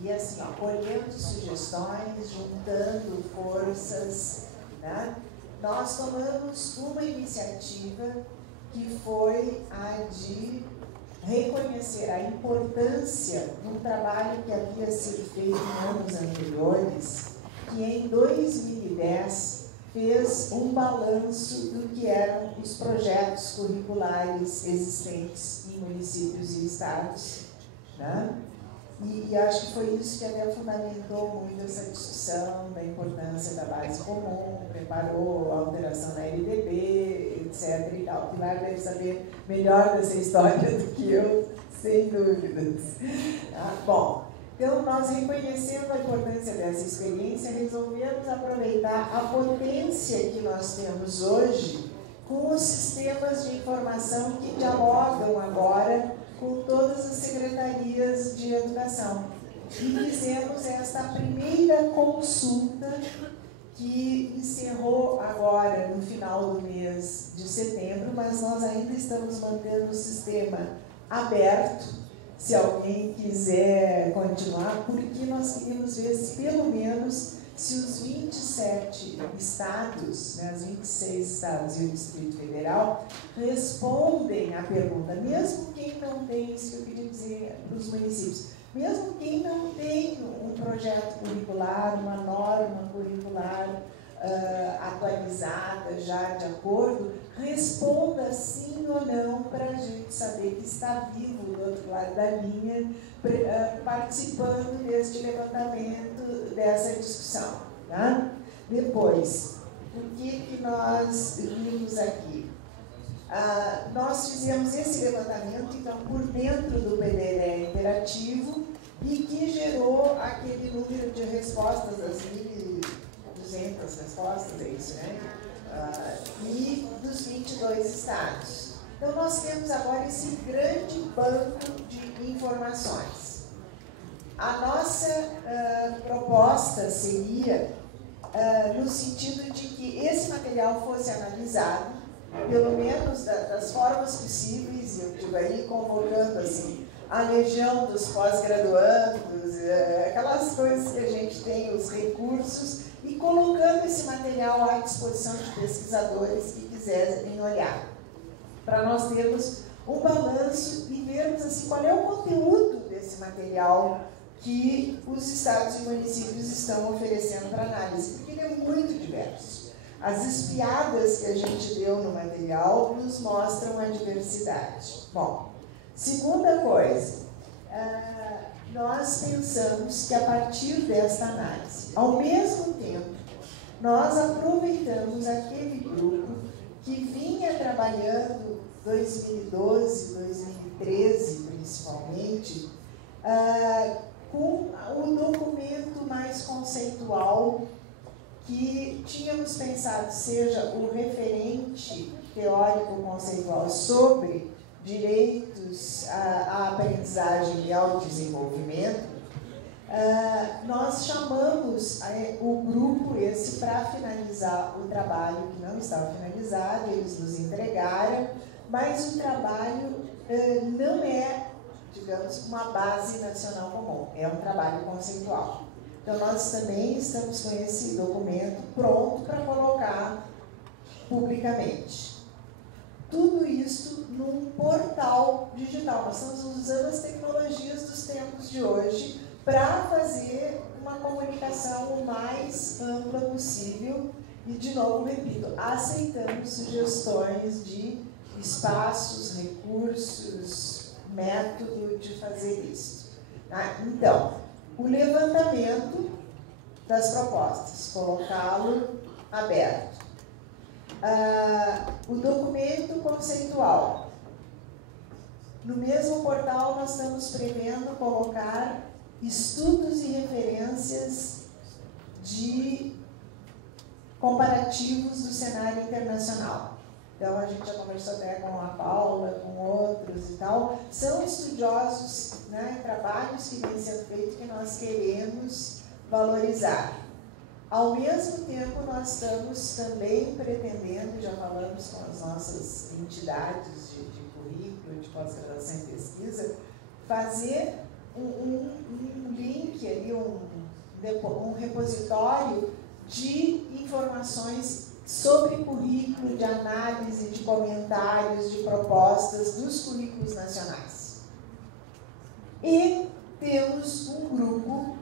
E assim, ó, colhendo sugestões, juntando forças, né? Nós tomamos uma iniciativa que foi a de reconhecer a importância de um trabalho que havia sido feito em anos anteriores, que em 2010 fez um balanço do que eram os projetos curriculares existentes em municípios e estados, né? E acho que foi isso que até fundamentou muito essa discussão da importância da base comum, preparou a alteração da LDB, etc. e tal. Pilar deve saber melhor dessa história do que eu, sem dúvidas. Bom, então nós, reconhecendo a importância dessa experiência, resolvemos aproveitar a potência que nós temos hoje com os sistemas de informação que dialogam agora com todas as secretarias de educação. E fizemos esta primeira consulta que encerrou agora no final do mês de setembro, mas nós ainda estamos mantendo o sistema aberto, se alguém quiser continuar, porque nós queríamos ver se pelo menos se os 27 estados, né, os 26 estados e o Distrito Federal, respondem à pergunta, mesmo quem não tem, isso que eu queria dizer para os municípios, mesmo quem não tem um projeto curricular, uma norma curricular atualizada já de acordo, responda sim ou não para a gente saber que está vivo do outro lado da linha, participando deste levantamento, dessa discussão. Tá? Depois, o que nós vimos aqui? Nós fizemos esse levantamento, então, por dentro do PDE interativo, e que gerou aquele número de respostas, das 1.200 respostas, é isso, né? E dos 22 estados. Então, nós temos agora esse grande banco de informações. A nossa proposta seria, no sentido de que esse material fosse analisado, pelo menos das formas possíveis, eu digo aí, convocando assim, a legião dos pós-graduandos, aquelas coisas que a gente tem, os recursos, e colocando esse material à disposição de pesquisadores que quiserem olhar, para nós termos um balanço e vermos assim, qual é o conteúdo desse material que os estados e municípios estão oferecendo para análise, porque ele é muito diverso. As espiadas que a gente deu no material nos mostram a diversidade. Bom, segunda coisa, nós pensamos que a partir desta análise, ao mesmo tempo, nós aproveitamos aquele grupo que vinha trabalhando 2012, 2013 principalmente, com o documento mais conceitual que tínhamos pensado seja o referente teórico-conceitual sobre direitos à aprendizagem e ao desenvolvimento. Nós chamamos o grupo esse para finalizar o trabalho que não estava finalizado, eles nos entregaram, mas o trabalho não é, digamos, uma base nacional comum, é um trabalho conceitual. Então, nós também estamos com esse documento pronto para colocar publicamente. Tudo isso num portal digital. Nós estamos usando as tecnologias dos tempos de hoje para fazer uma comunicação o mais ampla possível e, de novo, repito, aceitando sugestões de espaços, recursos, método de fazer isso. Então, o levantamento das propostas, colocá-lo aberto. O documento conceitual. No mesmo portal, nós estamos prevendo colocar estudos e referências de comparativos do cenário internacional. Então, a gente já conversou até com a Paula, com outros e tal. São estudiosos, né, trabalhos que vêm sendo feitos que nós queremos valorizar. Ao mesmo tempo, nós estamos também pretendendo, já falamos com as nossas entidades de currículo, de pós-graduação e pesquisa, fazer um link ali, um repositório de informações sobre currículo, de análise, de comentários, de propostas dos currículos nacionais. E temos um grupo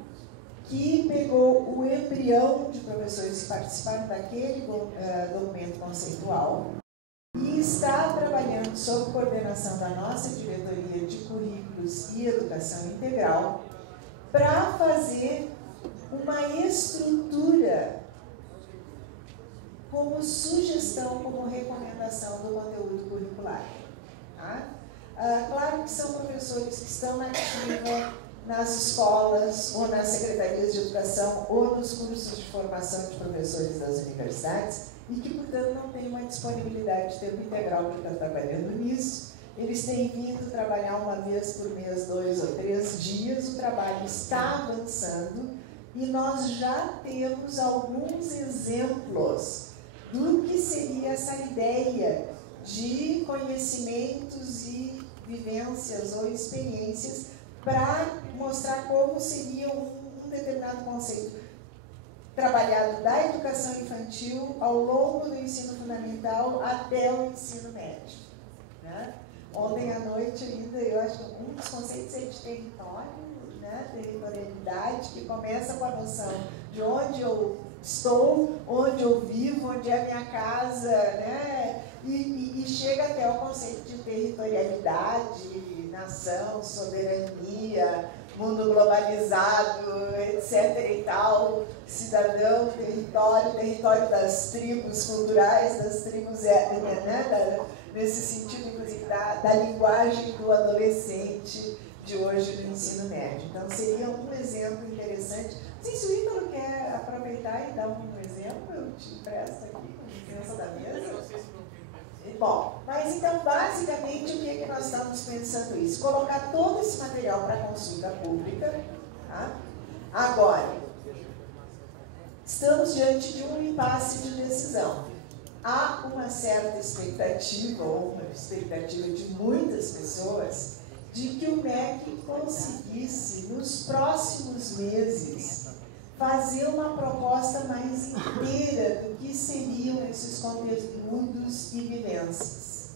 que pegou o embrião de professores que participaram daquele documento conceitual e está trabalhando sob coordenação da nossa diretoria de currículos e educação integral para fazer uma estrutura como sugestão, como recomendação do conteúdo curricular. Tá? Claro que são professores que estão na ativa nas escolas, ou nas secretarias de educação, ou nos cursos de formação de professores das universidades, e que, portanto, não têm uma disponibilidade de tempo integral para estar trabalhando nisso. Eles têm vindo trabalhar uma vez por mês, 2 ou 3 dias, o trabalho está avançando, e nós já temos alguns exemplos do que seria essa ideia de conhecimentos e vivências ou experiências para mostrar como seria um determinado conceito trabalhado da educação infantil ao longo do ensino fundamental até o ensino médio. Né? Ontem à noite ainda, eu acho que um dos conceitos é de território, né? Territorialidade, que começa com a noção de onde eu estou, onde eu vivo, onde é a minha casa, né? E chega até o conceito de territorialidade, nação, soberania, mundo globalizado, etc. e tal, cidadão, território das tribos culturais, das tribos, né? Nesse sentido, inclusive, da linguagem do adolescente de hoje no ensino médio. Então, seria um exemplo interessante. Não sei se o Ítalo quer aproveitar e dar um exemplo, eu te empresto aqui, com licença da mesa. Bom, mas então, basicamente, o que é que nós estamos pensando isso? Colocar todo esse material para consulta pública. Tá? Agora, estamos diante de um impasse de decisão. Há uma certa expectativa, ou uma expectativa de muitas pessoas, de que o MEC conseguisse, nos próximos meses, fazer uma proposta mais inteira do que seriam esses conteúdos e vivências.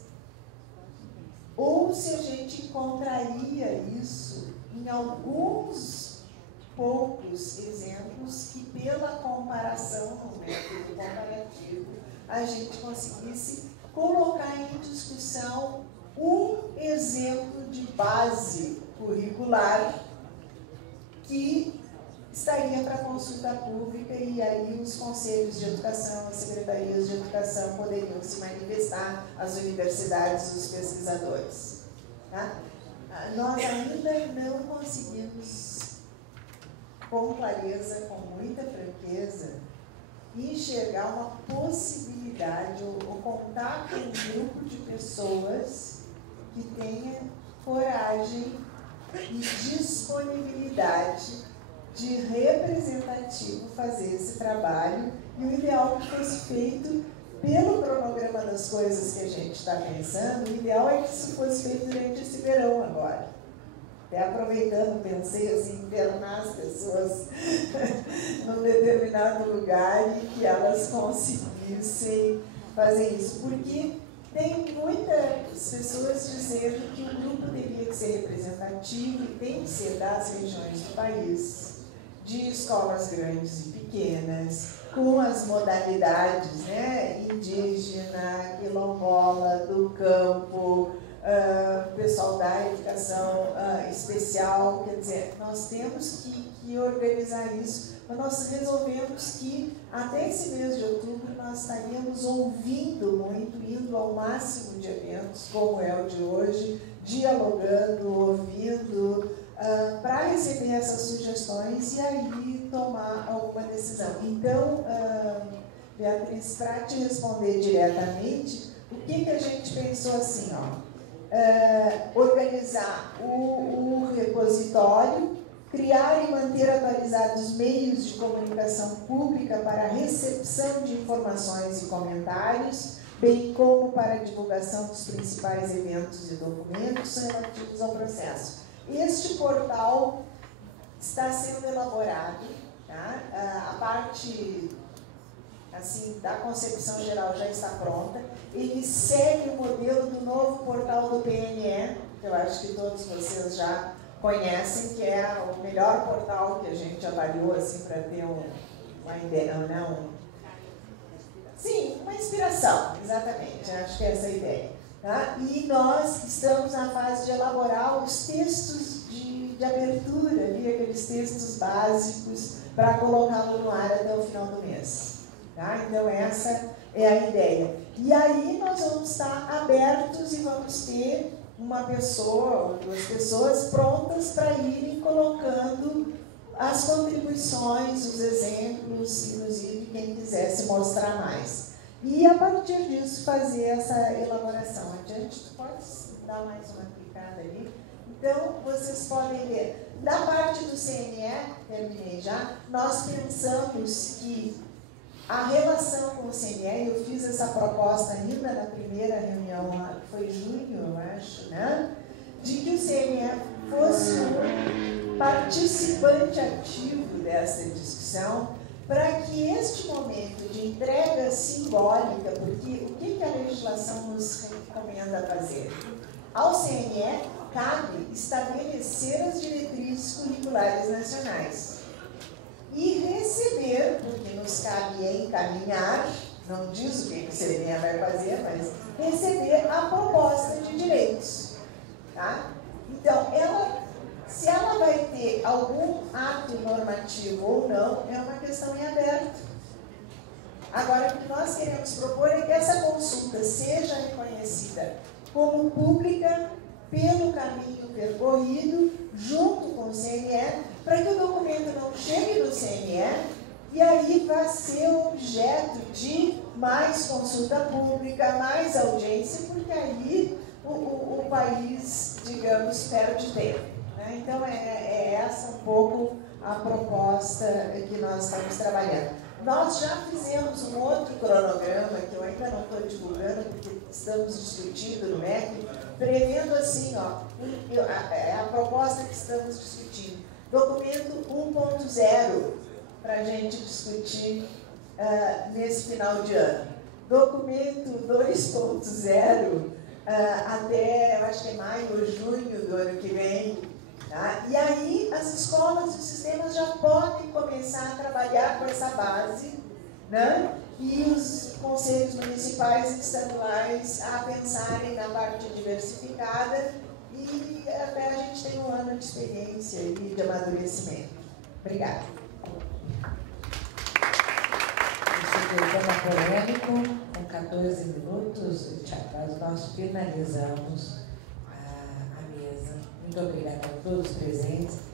Ou se a gente encontraria isso em alguns poucos exemplos que, pela comparação, no método comparativo, a gente conseguisse colocar em discussão um exemplo de base curricular que estaria para consulta pública, e aí os conselhos de educação, as secretarias de educação poderiam se manifestar, as universidades, os pesquisadores. Tá? Nós ainda não conseguimos, com clareza, com muita franqueza, enxergar uma possibilidade ou contar com um grupo de pessoas que tenha coragem e disponibilidade de representativo fazer esse trabalho, e o ideal que fosse feito pelo cronograma das coisas que a gente está pensando, o ideal é que isso fosse feito durante esse verão agora. Até aproveitando, pensei assim, internar as pessoas num determinado lugar e que elas conseguissem fazer isso. Porque tem muitas pessoas dizendo que o grupo teria que ser representativo e tem que ser das regiões do país, de escolas grandes e pequenas, com as modalidades, né, indígena, quilombola, do campo, pessoal da educação especial. Quer dizer, nós temos que organizar isso, mas nós resolvemos que até esse mês de outubro nós estaríamos ouvindo muito, indo ao máximo de eventos, como é o de hoje, dialogando, ouvindo, para receber essas sugestões e aí tomar alguma decisão. Então, Beatriz, para te responder diretamente, o que a gente pensou assim, ó? Organizar o repositório, criar e manter atualizados meios de comunicação pública para a recepção de informações e comentários, bem como para a divulgação dos principais eventos e documentos relativos ao processo. Este portal está sendo elaborado, tá? A parte assim, da concepção geral já está pronta. Ele segue o modelo do novo portal do PNE, que eu acho que todos vocês já conhecem, que é o melhor portal que a gente avaliou assim, para ter uma ideia, sim, uma inspiração, exatamente, acho que é essa a ideia. Tá? E nós estamos na fase de elaborar os textos de abertura, ali, aqueles textos básicos, para colocá-lo no ar até o final do mês. Tá? Então, essa é a ideia. E aí, nós vamos estar abertos e vamos ter uma pessoa ou duas pessoas prontas para irem colocando as contribuições, os exemplos, inclusive quem quisesse mostrar mais. E a partir disso fazer essa elaboração. Adiante, tu podes dar mais uma clicada ali? Então, vocês podem ver. Na parte do CNE, terminei já, nós pensamos que a relação com o CNE, eu fiz essa proposta ainda na primeira reunião, foi em junho, eu acho, né? De que o CNE fosse um participante ativo dessa discussão, para que este momento de entrega simbólica, porque o que a legislação nos recomenda fazer? Ao CNE cabe estabelecer as diretrizes curriculares nacionais e receber, porque nos cabe encaminhar, não diz o que o CNE vai fazer, mas receber a proposta de direitos. Tá? Então, se ela vai ter algum ato normativo ou não, é uma questão em aberto. Agora, o que nós queremos propor é que essa consulta seja reconhecida como pública pelo caminho percorrido, junto com o CNE, para que o documento não chegue no CNE e aí vá ser objeto de mais consulta pública, mais audiência, porque aí o país, digamos, perde tempo. Né? Então, é essa um pouco a proposta que nós estamos trabalhando. Nós já fizemos um outro cronograma, que eu ainda não estou divulgando, porque estamos discutindo no MEC, prevendo assim, ó, a proposta que estamos discutindo. Documento 1.0, para a gente discutir nesse final de ano. Documento 2.0, até, eu acho que é maio ou junho do ano que vem. Tá? E aí as escolas e os sistemas já podem começar a trabalhar com essa base, né? E os conselhos municipais e estaduais a pensarem na parte diversificada e até a gente tem um ano de experiência e de amadurecimento. Obrigada. Esse tema polêmico, com 14 minutos, nós finalizamos a mesa. Muito obrigada a todos os presentes.